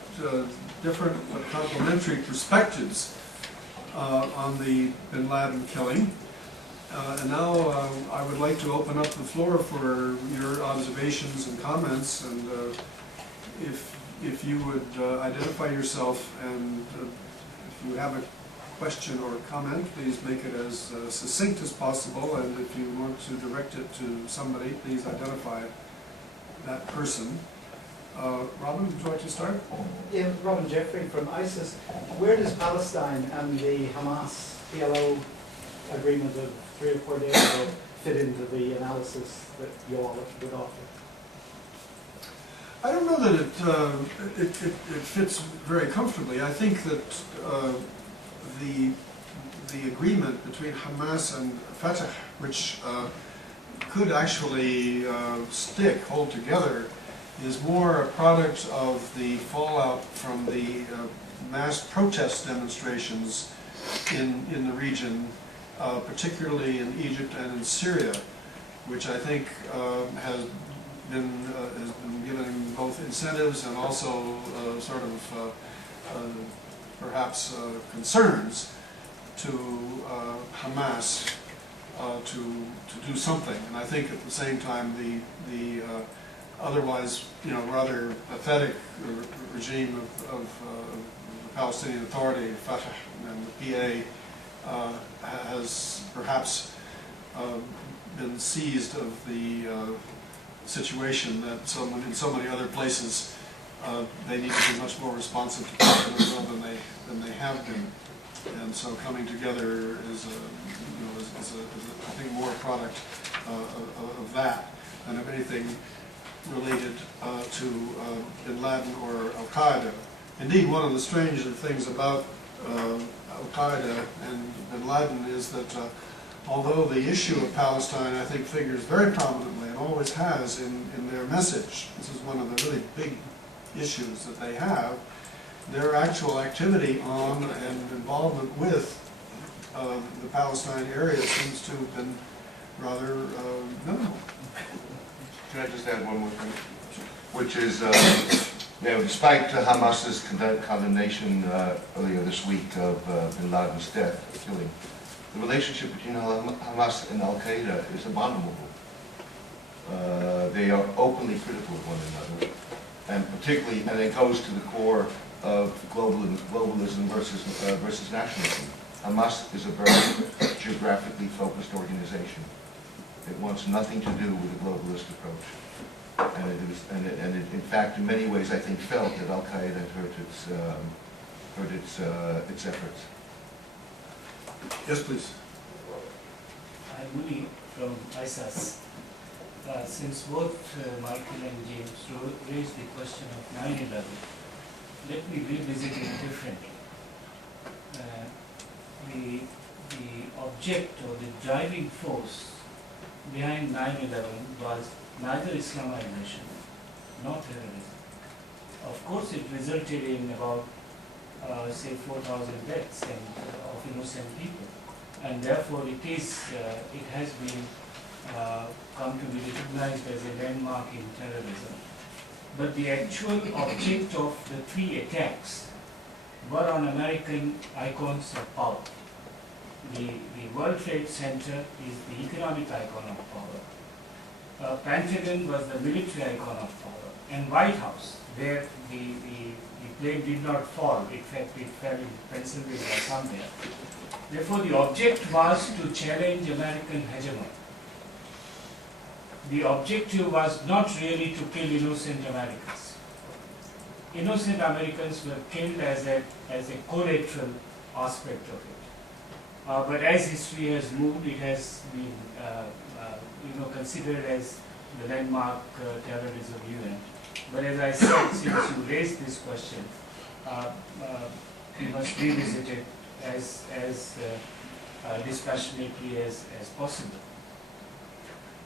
different but complementary perspectives on the bin Laden killing. And now I would like to open up the floor for your observations and comments, and if you would identify yourself, and if you have a question or comment, please make it as succinct as possible, and if you want to direct it to somebody, please identify that person. Robin, would you like to start? Yeah, Robin Jeffrey from ISIS. Where does Palestine and the Hamas PLO agreement of 3 or 4 days ago fit into the analysis that you all would offer? I don't know that it fits very comfortably. I think that the agreement between Hamas and Fatah, which could actually hold together, is more a product of the fallout from the mass protest demonstrations in the region, particularly in Egypt and in Syria, which I think has been given both incentives and also sort of perhaps concerns to Hamas to do something. And I think at the same time the otherwise rather pathetic regime of the Palestinian Authority, Fatah and the PA, has perhaps been seized of the situation that in so many other places they need to be much more responsive to President Israel than they have been, and so coming together is I think more a product of that than of anything related to bin Laden or al-Qaeda. Indeed, one of the stranger things about al-Qaeda and bin Laden is that although the issue of Palestine, I think, figures very prominently and always has in their message, this is one of the really big issues that they have, their actual activity on and involvement with the Palestine area seems to have been rather minimal. Can I just add one more thing? Which is, despite Hamas's condemnation earlier this week of bin Laden's death, killing, the relationship between Hamas and al-Qaeda is abominable. They are openly critical of one another, and particularly, and it goes to the core of globalism versus nationalism. Hamas is a very geographically focused organization. It wants nothing to do with a globalist approach, and it in fact, in many ways, I think, felt that al-Qaeda had hurt its efforts. Yes, please. I'm Muni from ISIS. Since both Michael and James raised the question of 9/11, let me revisit it differently. The object or the driving force behind 9/11 was neither Islamization nor terrorism. Of course, it resulted in about, say, 4,000 deaths of innocent people, and therefore it has been come to be recognized as a landmark in terrorism. But the actual object of the 3 attacks were on American icons of power. The World Trade Center is the economic icon of power. Pentagon was the military icon of power. And White House, where the plane did not fall, in fact it fell in Pennsylvania somewhere. Therefore the object was to challenge American hegemony. The objective was not really to kill innocent Americans. Innocent Americans were killed as a collateral aspect of it. But as history has moved, it has been considered as the landmark terrorism event. But as I said, since you raised this question, we must revisit it as dispassionately as possible.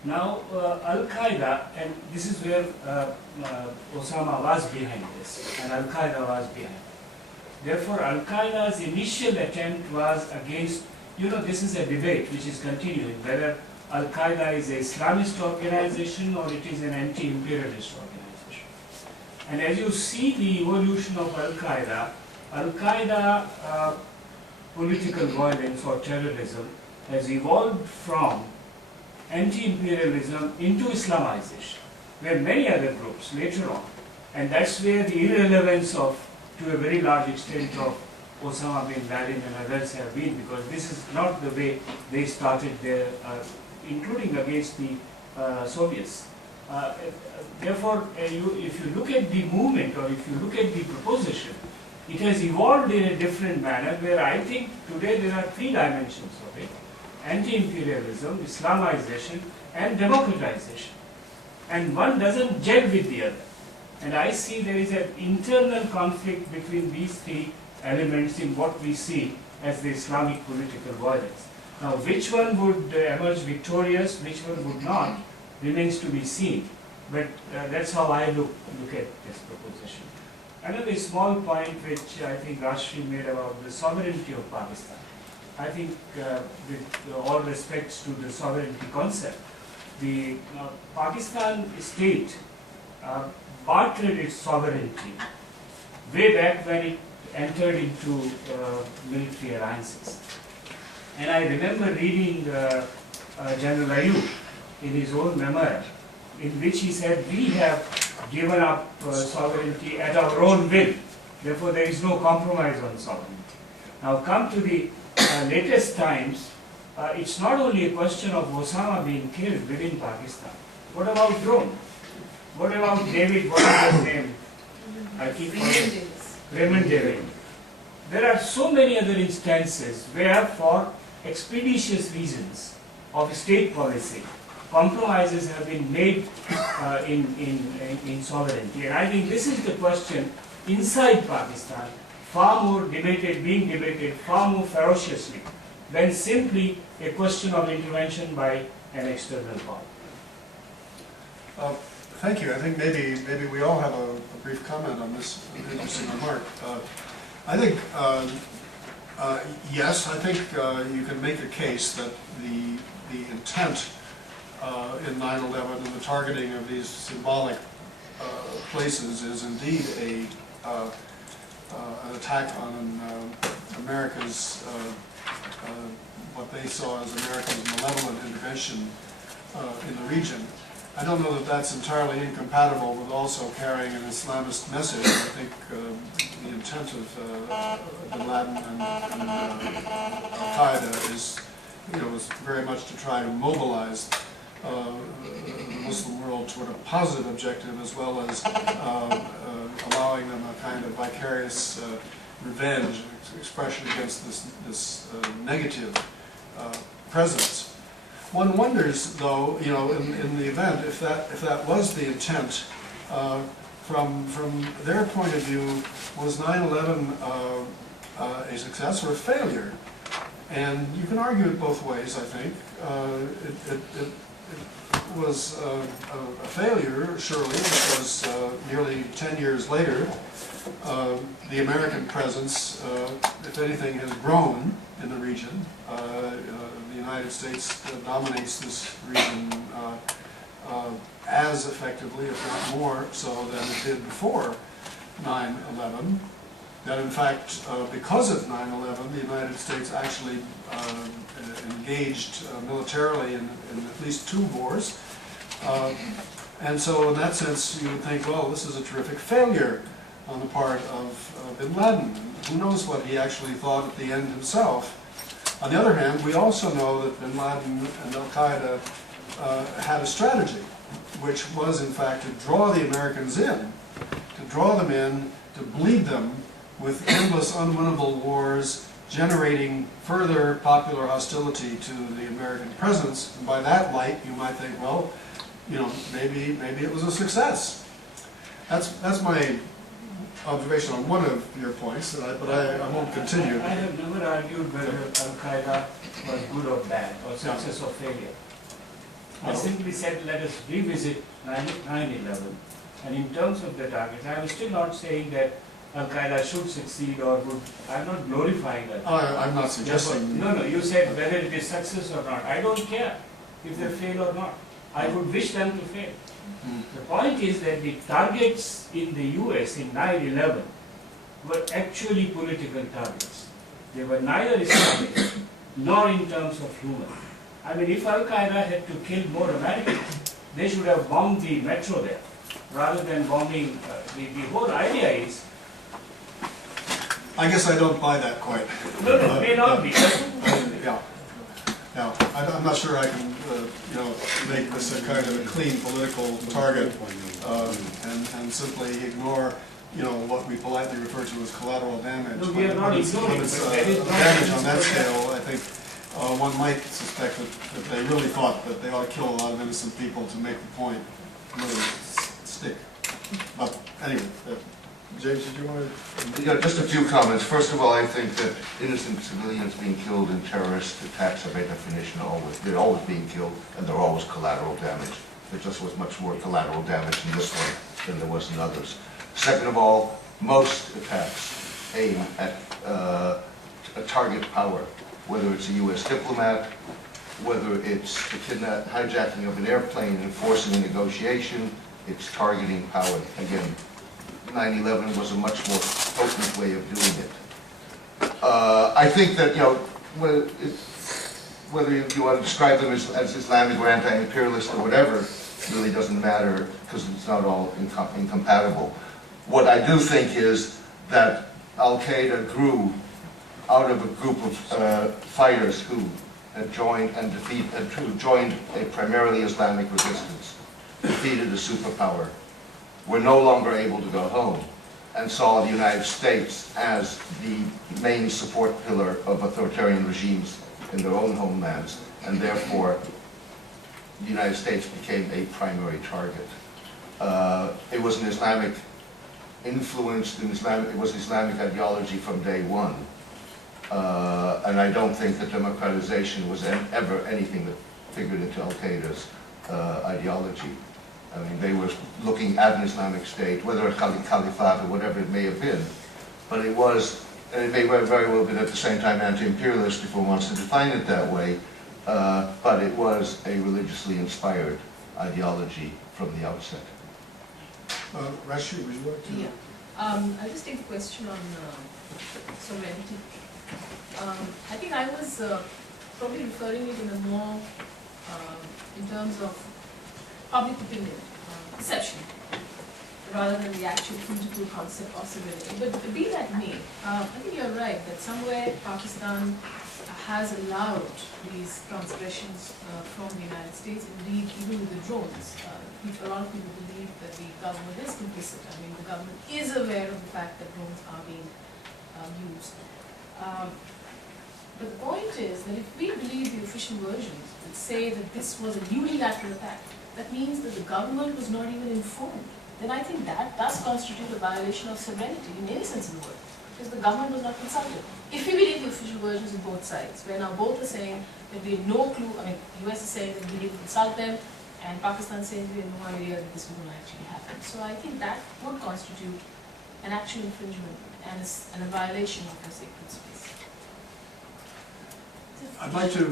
Now, Al-Qaeda, and this is where Osama was behind this, and Al-Qaeda was behind. Therefore, Al-Qaeda's initial attempt was against, this is a debate which is continuing, whether Al-Qaeda is an Islamist organization or it is an anti-imperialist organization. And as you see the evolution of Al-Qaeda, political violence or terrorism has evolved from anti-imperialism into Islamization, where many other groups later on, and that's where the irrelevance of, to a very large extent, of Osama bin Laden and others have been, because this is not the way they started their, including against the Soviets. Therefore, if you look at the movement or if you look at the proposition, it has evolved in a different manner, where I think today there are 3 dimensions of it: anti-imperialism, Islamization, and democratization. And one doesn't gel with the other. And I see there is an internal conflict between these 3 elements in what we see as the Islamic political violence. Now, which one would emerge victorious, which one would not, remains to be seen. But that's how I look at this proposition. Another small point which I think Rashmi made about the sovereignty of Pakistan. I think with all respects to the sovereignty concept, the Pakistan state bartered its sovereignty way back when it entered into military alliances. And I remember reading General Ayub in his own memoir, in which he said, we have given up sovereignty at our own will, therefore there is no compromise on sovereignty. Now come to the latest times, it's not only a question of Osama being killed within Pakistan. What about drone? What about David, what is his name? I keep forgetting. Raymond David. There are so many other instances where, for expeditious reasons of state policy, compromises have been made in sovereignty. And I think this is the question inside Pakistan, far more debated, being debated far more ferociously than simply a question of intervention by an external power. Thank you. I think maybe we all have a brief comment on this interesting remark. I think, yes, I think you can make a case that the intent in 9/11 and the targeting of these symbolic places is indeed an attack on America's, what they saw as America's malevolent intervention in the region. I don't know that that's entirely incompatible with also carrying an Islamist message. I think the intent of bin Laden and Al-Qaeda is very much to try to mobilize the Muslim world toward a positive objective, as well as allowing them a kind of vicarious revenge expression against this negative presence. One wonders, though, in the event, if that was the intent, from their point of view, was 9/11 a success or a failure? And you can argue it both ways, I think. was a failure, surely, because nearly 10 years later, the American presence, if anything, has grown in the region. The United States dominates this region as effectively, if not more so, than it did before 9/11. That in fact, because of 9/11, the United States actually engaged militarily in at least 2 wars. And so in that sense, you would think, well, this is a terrific failure on the part of bin Laden. Who knows what he actually thought at the end himself. On the other hand, we also know that bin Laden and al-Qaeda had a strategy, which was in fact to draw the Americans in, to draw them in, to bleed them with endless unwinnable wars, generating further popular hostility to the American presence. And by that light, you might think, well, you know, maybe it was a success. That's my observation on one of your points, but I won't continue. I have never argued whether Al-Qaeda was good or bad, or success or failure. I simply said, let us revisit 9/11, and in terms of the targets, I am still not saying that Al-Qaeda should succeed or would. I'm not glorifying that. I'm not suggesting. No, you said whether it is success or not. I don't care if they fail or not. I would wish them to fail. The point is that the targets in the US in 9/11 were actually political targets. They were neither Islamic nor in terms of human. I mean, if Al-Qaeda had to kill more Americans, they should have bombed the metro there, rather than bombing. The whole idea is. I guess I don't buy that quite. No, it may not be. Yeah, I'm not sure I can, you know, make this a kind of a clean political target and simply ignore, you know, what we politely refer to as collateral damage. No, we are not ignoring When it's it. damage on that scale, I think one might suspect that they really thought that they ought to kill a lot of innocent people to make the point really stick. But anyway, James, did you want to? Yeah, just a few comments. First of all, I think that innocent civilians being killed in terrorist attacks are by definition they're always being killed, and they're always collateral damage. There just was much more collateral damage in this one than there was in others. Second of all, most attacks aim at a target power, whether it's a U.S. diplomat, whether it's the hijacking of an airplane and forcing a negotiation, it's targeting power. Again, 9/11 was a much more potent way of doing it. I think that, you know, whether you want to describe them as Islamic or anti-imperialist or whatever, really doesn't matter, because it's not all incompatible. What I do think is that al-Qaeda grew out of a group of fighters who had joined a primarily Islamic resistance, defeated a superpower, were no longer able to go home, and saw the United States as the main support pillar of authoritarian regimes in their own homelands, and therefore the United States became a primary target. It was an Islamic influenced, it was Islamic ideology from day one, and I don't think that democratization was ever anything that figured into al-Qaeda's ideology. I mean, they were looking at an Islamic state, whether a caliphate or whatever it may have been, but it was, and it may very well have been at the same time anti-imperialist if one wants to define it that way, but it was a religiously inspired ideology from the outset. Rashid, would you like to? Yeah. I'll just take the question on sovereignty. I think I was probably referring it in a more, in terms of public opinion, perception, rather than the actual physical concept of sovereignty. But be that may, I think you're right that somewhere Pakistan has allowed these transgressions from the United States. Indeed, even with the drones, a lot of people believe that the government is complicit. I mean, the government is aware of the fact that drones are being used. But the point is that if we believe the official versions that say that this was a unilateral attack, that means that the government was not even informed. Then I think that does constitute a violation of sovereignty in any sense of the word, because the government was not consulted. If we believe the official versions of both sides, where now both are saying that we have no clue, I mean, the US is saying that we didn't consult them, And Pakistan says we have no idea that this is going to actually happen. So I think that would constitute an actual infringement and a violation of the sacred space. I'd like to,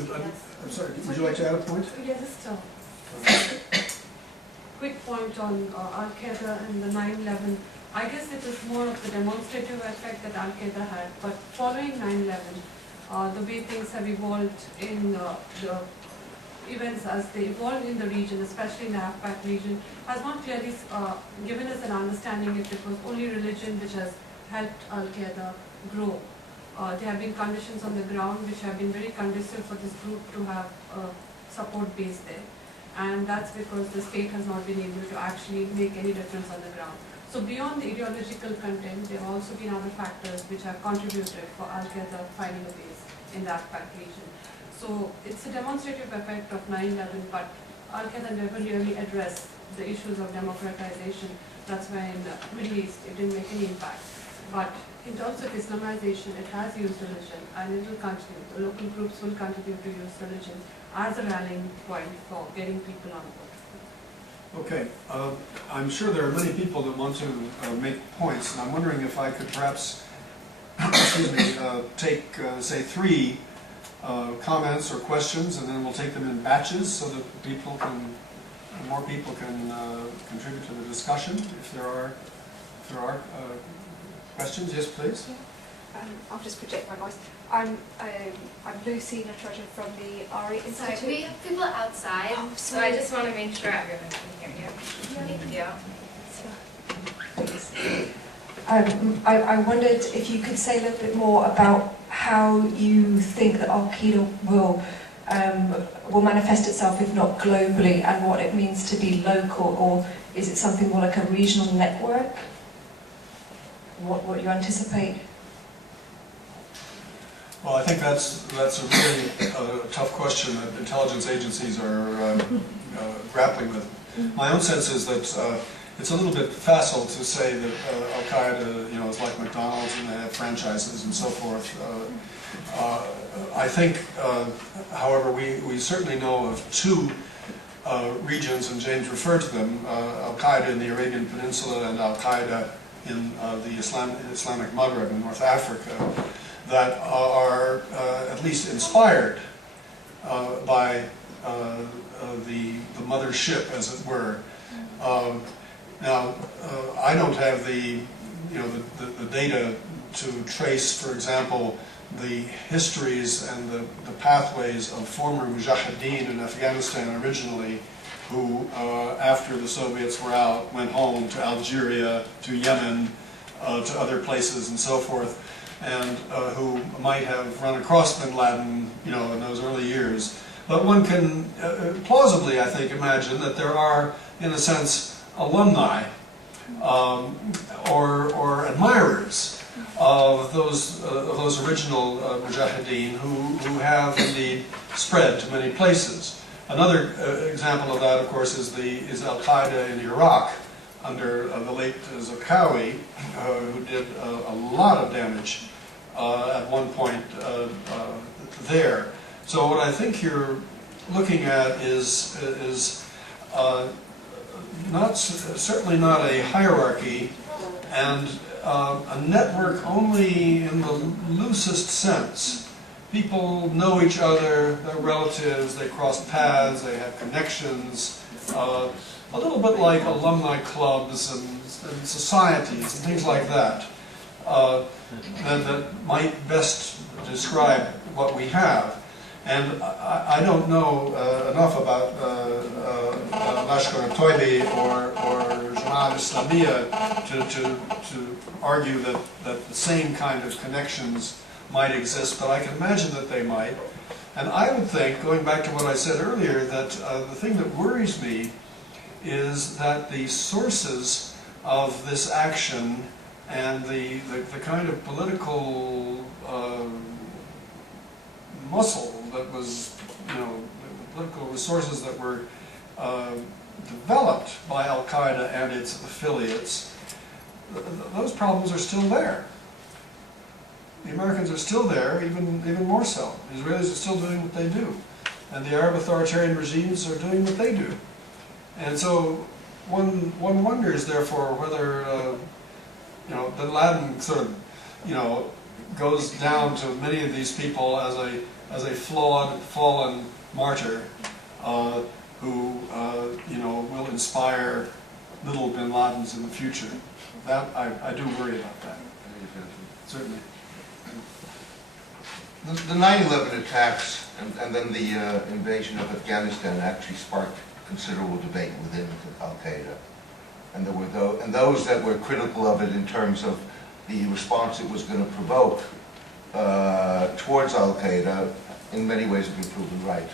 I'm sorry, would you like to add a point? Yeah, just a quick point on Al-Qaeda and the 9/11. I guess it is more of the demonstrative effect that Al-Qaeda had, but following 9/11, the way things have evolved in the events as they evolved in the region, especially in the AFPAC region, has not clearly given us an understanding if it was only religion which has helped Al-Qaeda grow. There have been conditions on the ground which have been very conducive for this group to have a support base there. And that's because the state has not been able to actually make any difference on the ground. So beyond the ideological content, there have also been other factors which have contributed for Al-Qaeda finding a base in the AFPAC region. So it's a demonstrative effect of 9/11, but Al-Qaeda never really addressed the issues of democratization. That's why in the Middle East it didn't make any impact. But in terms of Islamization, it has used religion and it will continue. The local groups will continue to use religion as a rallying point for getting people on board. Okay, I'm sure there are many people that want to make points, and I'm wondering if I could perhaps, excuse me, take, say, 3 comments or questions, and then we'll take them in batches so that more people can contribute to the discussion. If there are questions, yes, please. I'll just project my voice. I'm Lucy Natarajan from the RE Institute. Sorry, we have people outside, Oh, so sorry. I just want to make sure everyone can hear you. Thank you. I wondered if you could say a little bit more about how you think that Al-Qaeda will manifest itself, if not globally, and what it means to be local, or is it something more like a regional network? What you anticipate? Well, I think that's a really tough question that intelligence agencies are grappling with. My own sense is that it's a little bit facile to say that Al-Qaeda, is like McDonald's and they have franchises and so forth. I think, however, we certainly know of 2 regions, and James referred to them: Al-Qaeda in the Arabian Peninsula and Al-Qaeda in the Islamic Maghreb in North Africa, that are at least inspired by the mothership, as it were. Now, I don't have the data to trace, for example, the histories and the pathways of former mujahideen in Afghanistan originally, who, after the Soviets were out, went home to Algeria, to Yemen, to other places and so forth, and who might have run across bin Laden, in those early years. But one can plausibly, I think, imagine that there are, in a sense, alumni or admirers of those original mujahideen who have indeed spread to many places. Another example of that, of course, is Al-Qaeda in Iraq under the late Zarqawi, who did a lot of damage at one point there. So what I think you're looking at is certainly not a hierarchy, and a network only in the loosest sense. People know each other, they're relatives, they cross paths, they have connections, a little bit like alumni clubs and societies and things like that, that might best describe what we have. And I don't know enough about Lashkar-e-Toiba or Jamaat Islamiyya to argue that the same kind of connections might exist, but I can imagine that they might. And I would think, going back to what I said earlier, that the thing that worries me is that the sources of this action and the kind of political muscle that was, the political resources that were developed by Al-Qaeda and its affiliates, those problems are still there. The Americans are still there, even more so. The Israelis are still doing what they do. And the Arab authoritarian regimes are doing what they do. And so one wonders, therefore, whether bin Laden sort of goes down to many of these people as a flawed, fallen martyr who will inspire little bin Ladens in the future. That I do worry about that. Certainly. The 9/11 attacks and then the invasion of Afghanistan actually sparked considerable debate within al-Qaeda. And there were those that were critical of it in terms of the response it was going to provoke towards al-Qaeda. In many ways have been proven right,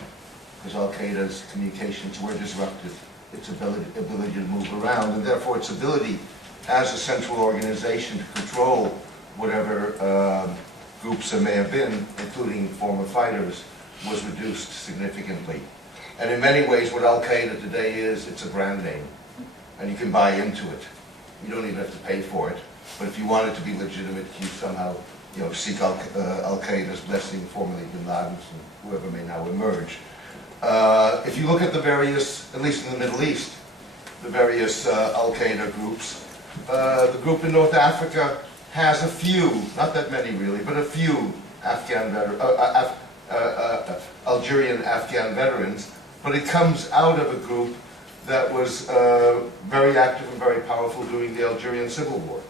because al-Qaeda's communications were disrupted, its ability to move around, and therefore its ability as a central organization to control whatever groups there may have been, including former fighters, was reduced significantly. And in many ways what al-Qaeda today is, it's a brand name, and you can buy into it. You don't even have to pay for it, but if you want it to be legitimate, you somehow seek al-Qaeda's blessing, formerly bin Laden's, and whoever may now emerge. If you look at the various, at least in the Middle East, the various al-Qaeda groups, the group in North Africa has a few, not that many really, but a few Algerian Afghan veterans, but it comes out of a group that was very active and very powerful during the Algerian Civil War.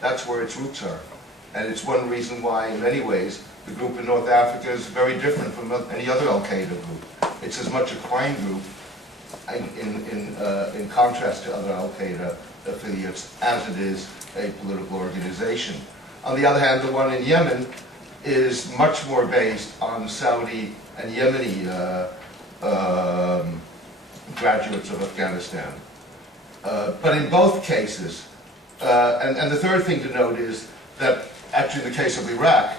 That's where its roots are. And it's one reason why, in many ways, the group in North Africa is very different from any other al-Qaeda group. It's as much a crime group in contrast to other al-Qaeda affiliates as it is a political organization. On the other hand, the one in Yemen is much more based on Saudi and Yemeni graduates of Afghanistan. But in both cases, and the third thing to note is that actually in the case of Iraq,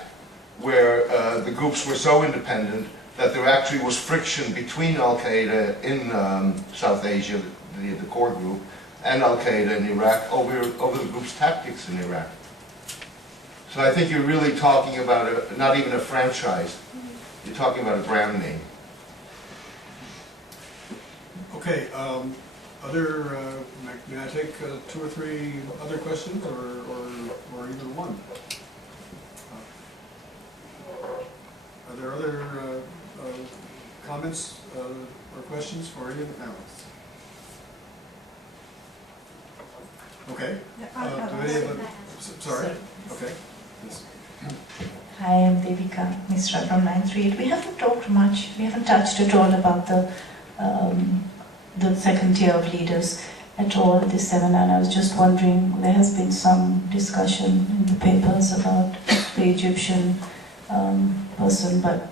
where the groups were so independent that there actually was friction between al-Qaeda in South Asia, the core group, and al-Qaeda in Iraq over the group's tactics in Iraq. So I think you're really talking about not even a franchise, you're talking about a brand name. Okay, may I take 2 or 3 other questions, or even one? Are there other comments or questions for any of the panelists? Okay. Do any of the, sorry. Okay. Yes. Hi, I'm Devika Misra from 938. We haven't talked much, we haven't touched at all about the second tier of leaders at all at this seminar. And I was just wondering, there has been some discussion in the papers about the Egyptian person, but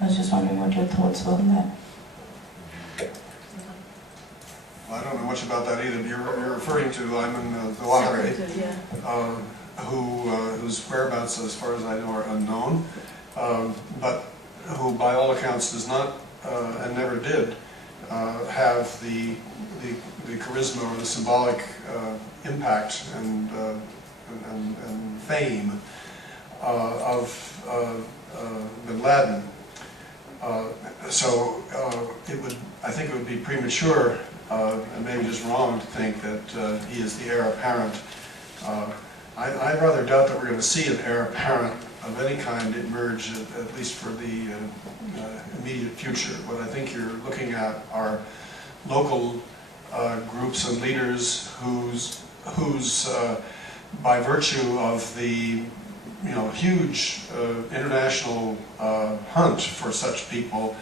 I was just wondering what your thoughts were on that. Well, I don't know much about that either. You're referring to Ayman Zawahiri, whose whereabouts, as far as I know, are unknown, but who, by all accounts, does not and never did have the charisma or the symbolic impact and fame of bin Laden. So I think it would be premature and maybe just wrong to think that he is the heir apparent. I rather doubt that we're going to see an heir apparent of any kind emerge, at least for the immediate future. What I think you're looking at are local groups and leaders whose by virtue of the huge international hunt for such people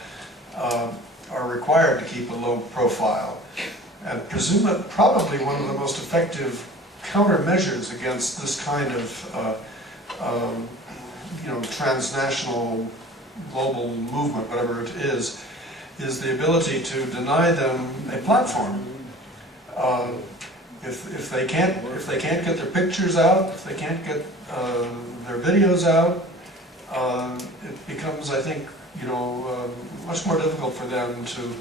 are required to keep a low profile, and probably one of the most effective countermeasures against this kind of transnational global movement, whatever it is the ability to deny them a platform. If they can't get their pictures out, if they can't get their videos out, it becomes, I think, much more difficult for them to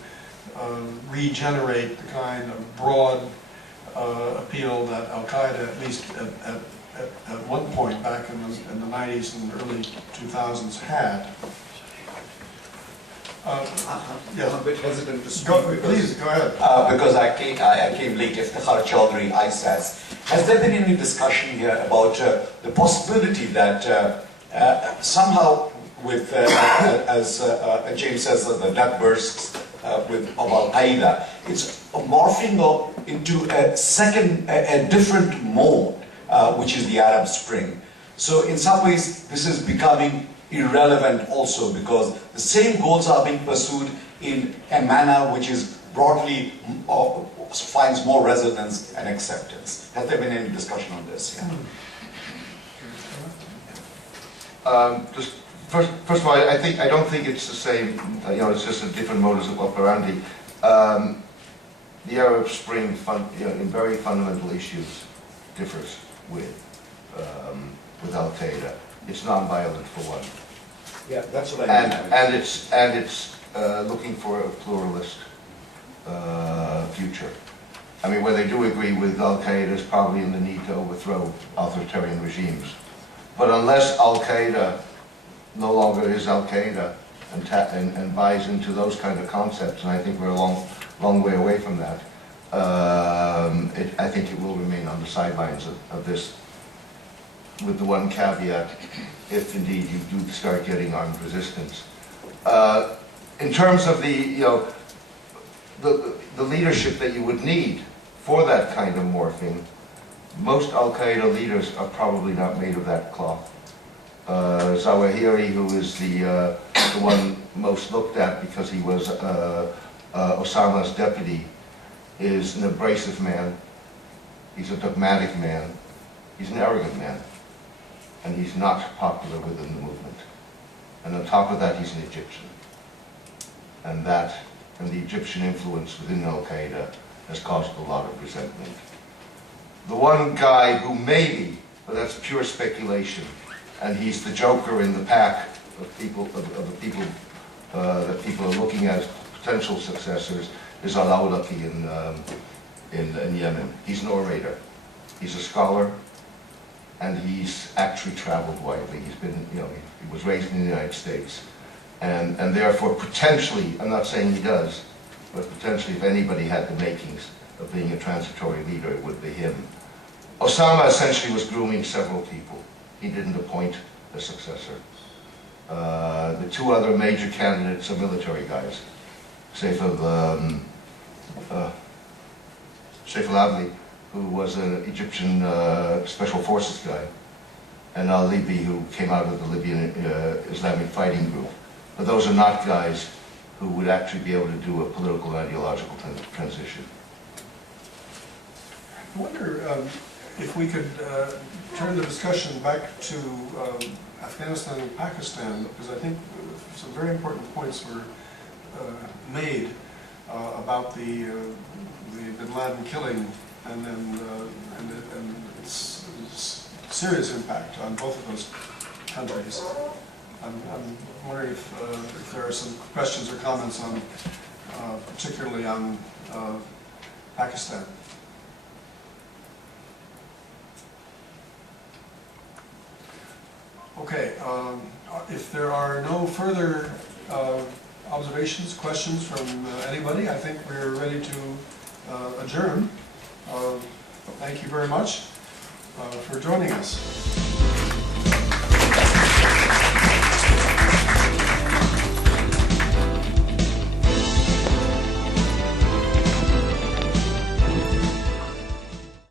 regenerate the kind of broad appeal that al-Qaeda, at least at one point back in the 90s and early 2000s, had. Yeah, I'm a bit hesitant to speak. please, go ahead. Because I came late, Iftikhar Chaudhry, ISAS. Has there been any discussion here about the possibility that somehow with, as James says, the duck bursts of Al-Qaeda, it's morphing up into a different mode, which is the Arab Spring. So in some ways, this is becoming irrelevant also because the same goals are being pursued in a manner which is broadly finds more resonance and acceptance. Has there been any discussion on this? Yeah. Just first of all, I don't think it's the same. It's just a different modus operandi. The Arab Spring, in very fundamental issues, differs with Al-Qaeda. It's non-violent for one. Yeah, that's what I mean. And it's looking for a pluralist future. I mean, where they do agree with Al-Qaeda is probably in the need to overthrow authoritarian regimes. But unless Al-Qaeda no longer is Al-Qaeda and buys into those kind of concepts, and I think we're a long way away from that, I think it will remain on the sidelines of this, with the one caveat, if indeed you do start getting armed resistance. In terms of the leadership that you would need for that kind of morphing, most Al-Qaeda leaders are probably not made of that cloth. Zawahiri, who is the one most looked at because he was Osama's deputy, is an abrasive man. He's a dogmatic man. He's an arrogant man. And he's not popular within the movement. And on top of that, he's an Egyptian. And the Egyptian influence within Al-Qaeda has caused a lot of resentment. The one guy who maybe, but that's pure speculation, and he's the joker in the pack of people that people are looking at as potential successors, is al-Awlaki in Yemen. He's an orator. He's a scholar. And he's actually traveled widely. He's been, he was raised in the United States. And therefore, potentially, I'm not saying he does, but potentially if anybody had the makings of being a transitory leader, it would be him. Osama essentially was grooming several people. He didn't appoint a successor. The two other major candidates are military guys. Saif al-Adli, who was an Egyptian special forces guy, and al-Libi, who came out of the Libyan Islamic fighting group. But those are not guys who would actually be able to do a political and ideological transition. I wonder if we could turn the discussion back to Afghanistan and Pakistan, because I think some very important points were made about the bin Laden killing and its serious impact on both of those countries. I'm wondering if there are some questions or comments on, particularly on Pakistan. Okay, if there are no further observations, questions from anybody, I think we're ready to adjourn. Thank you very much for joining us.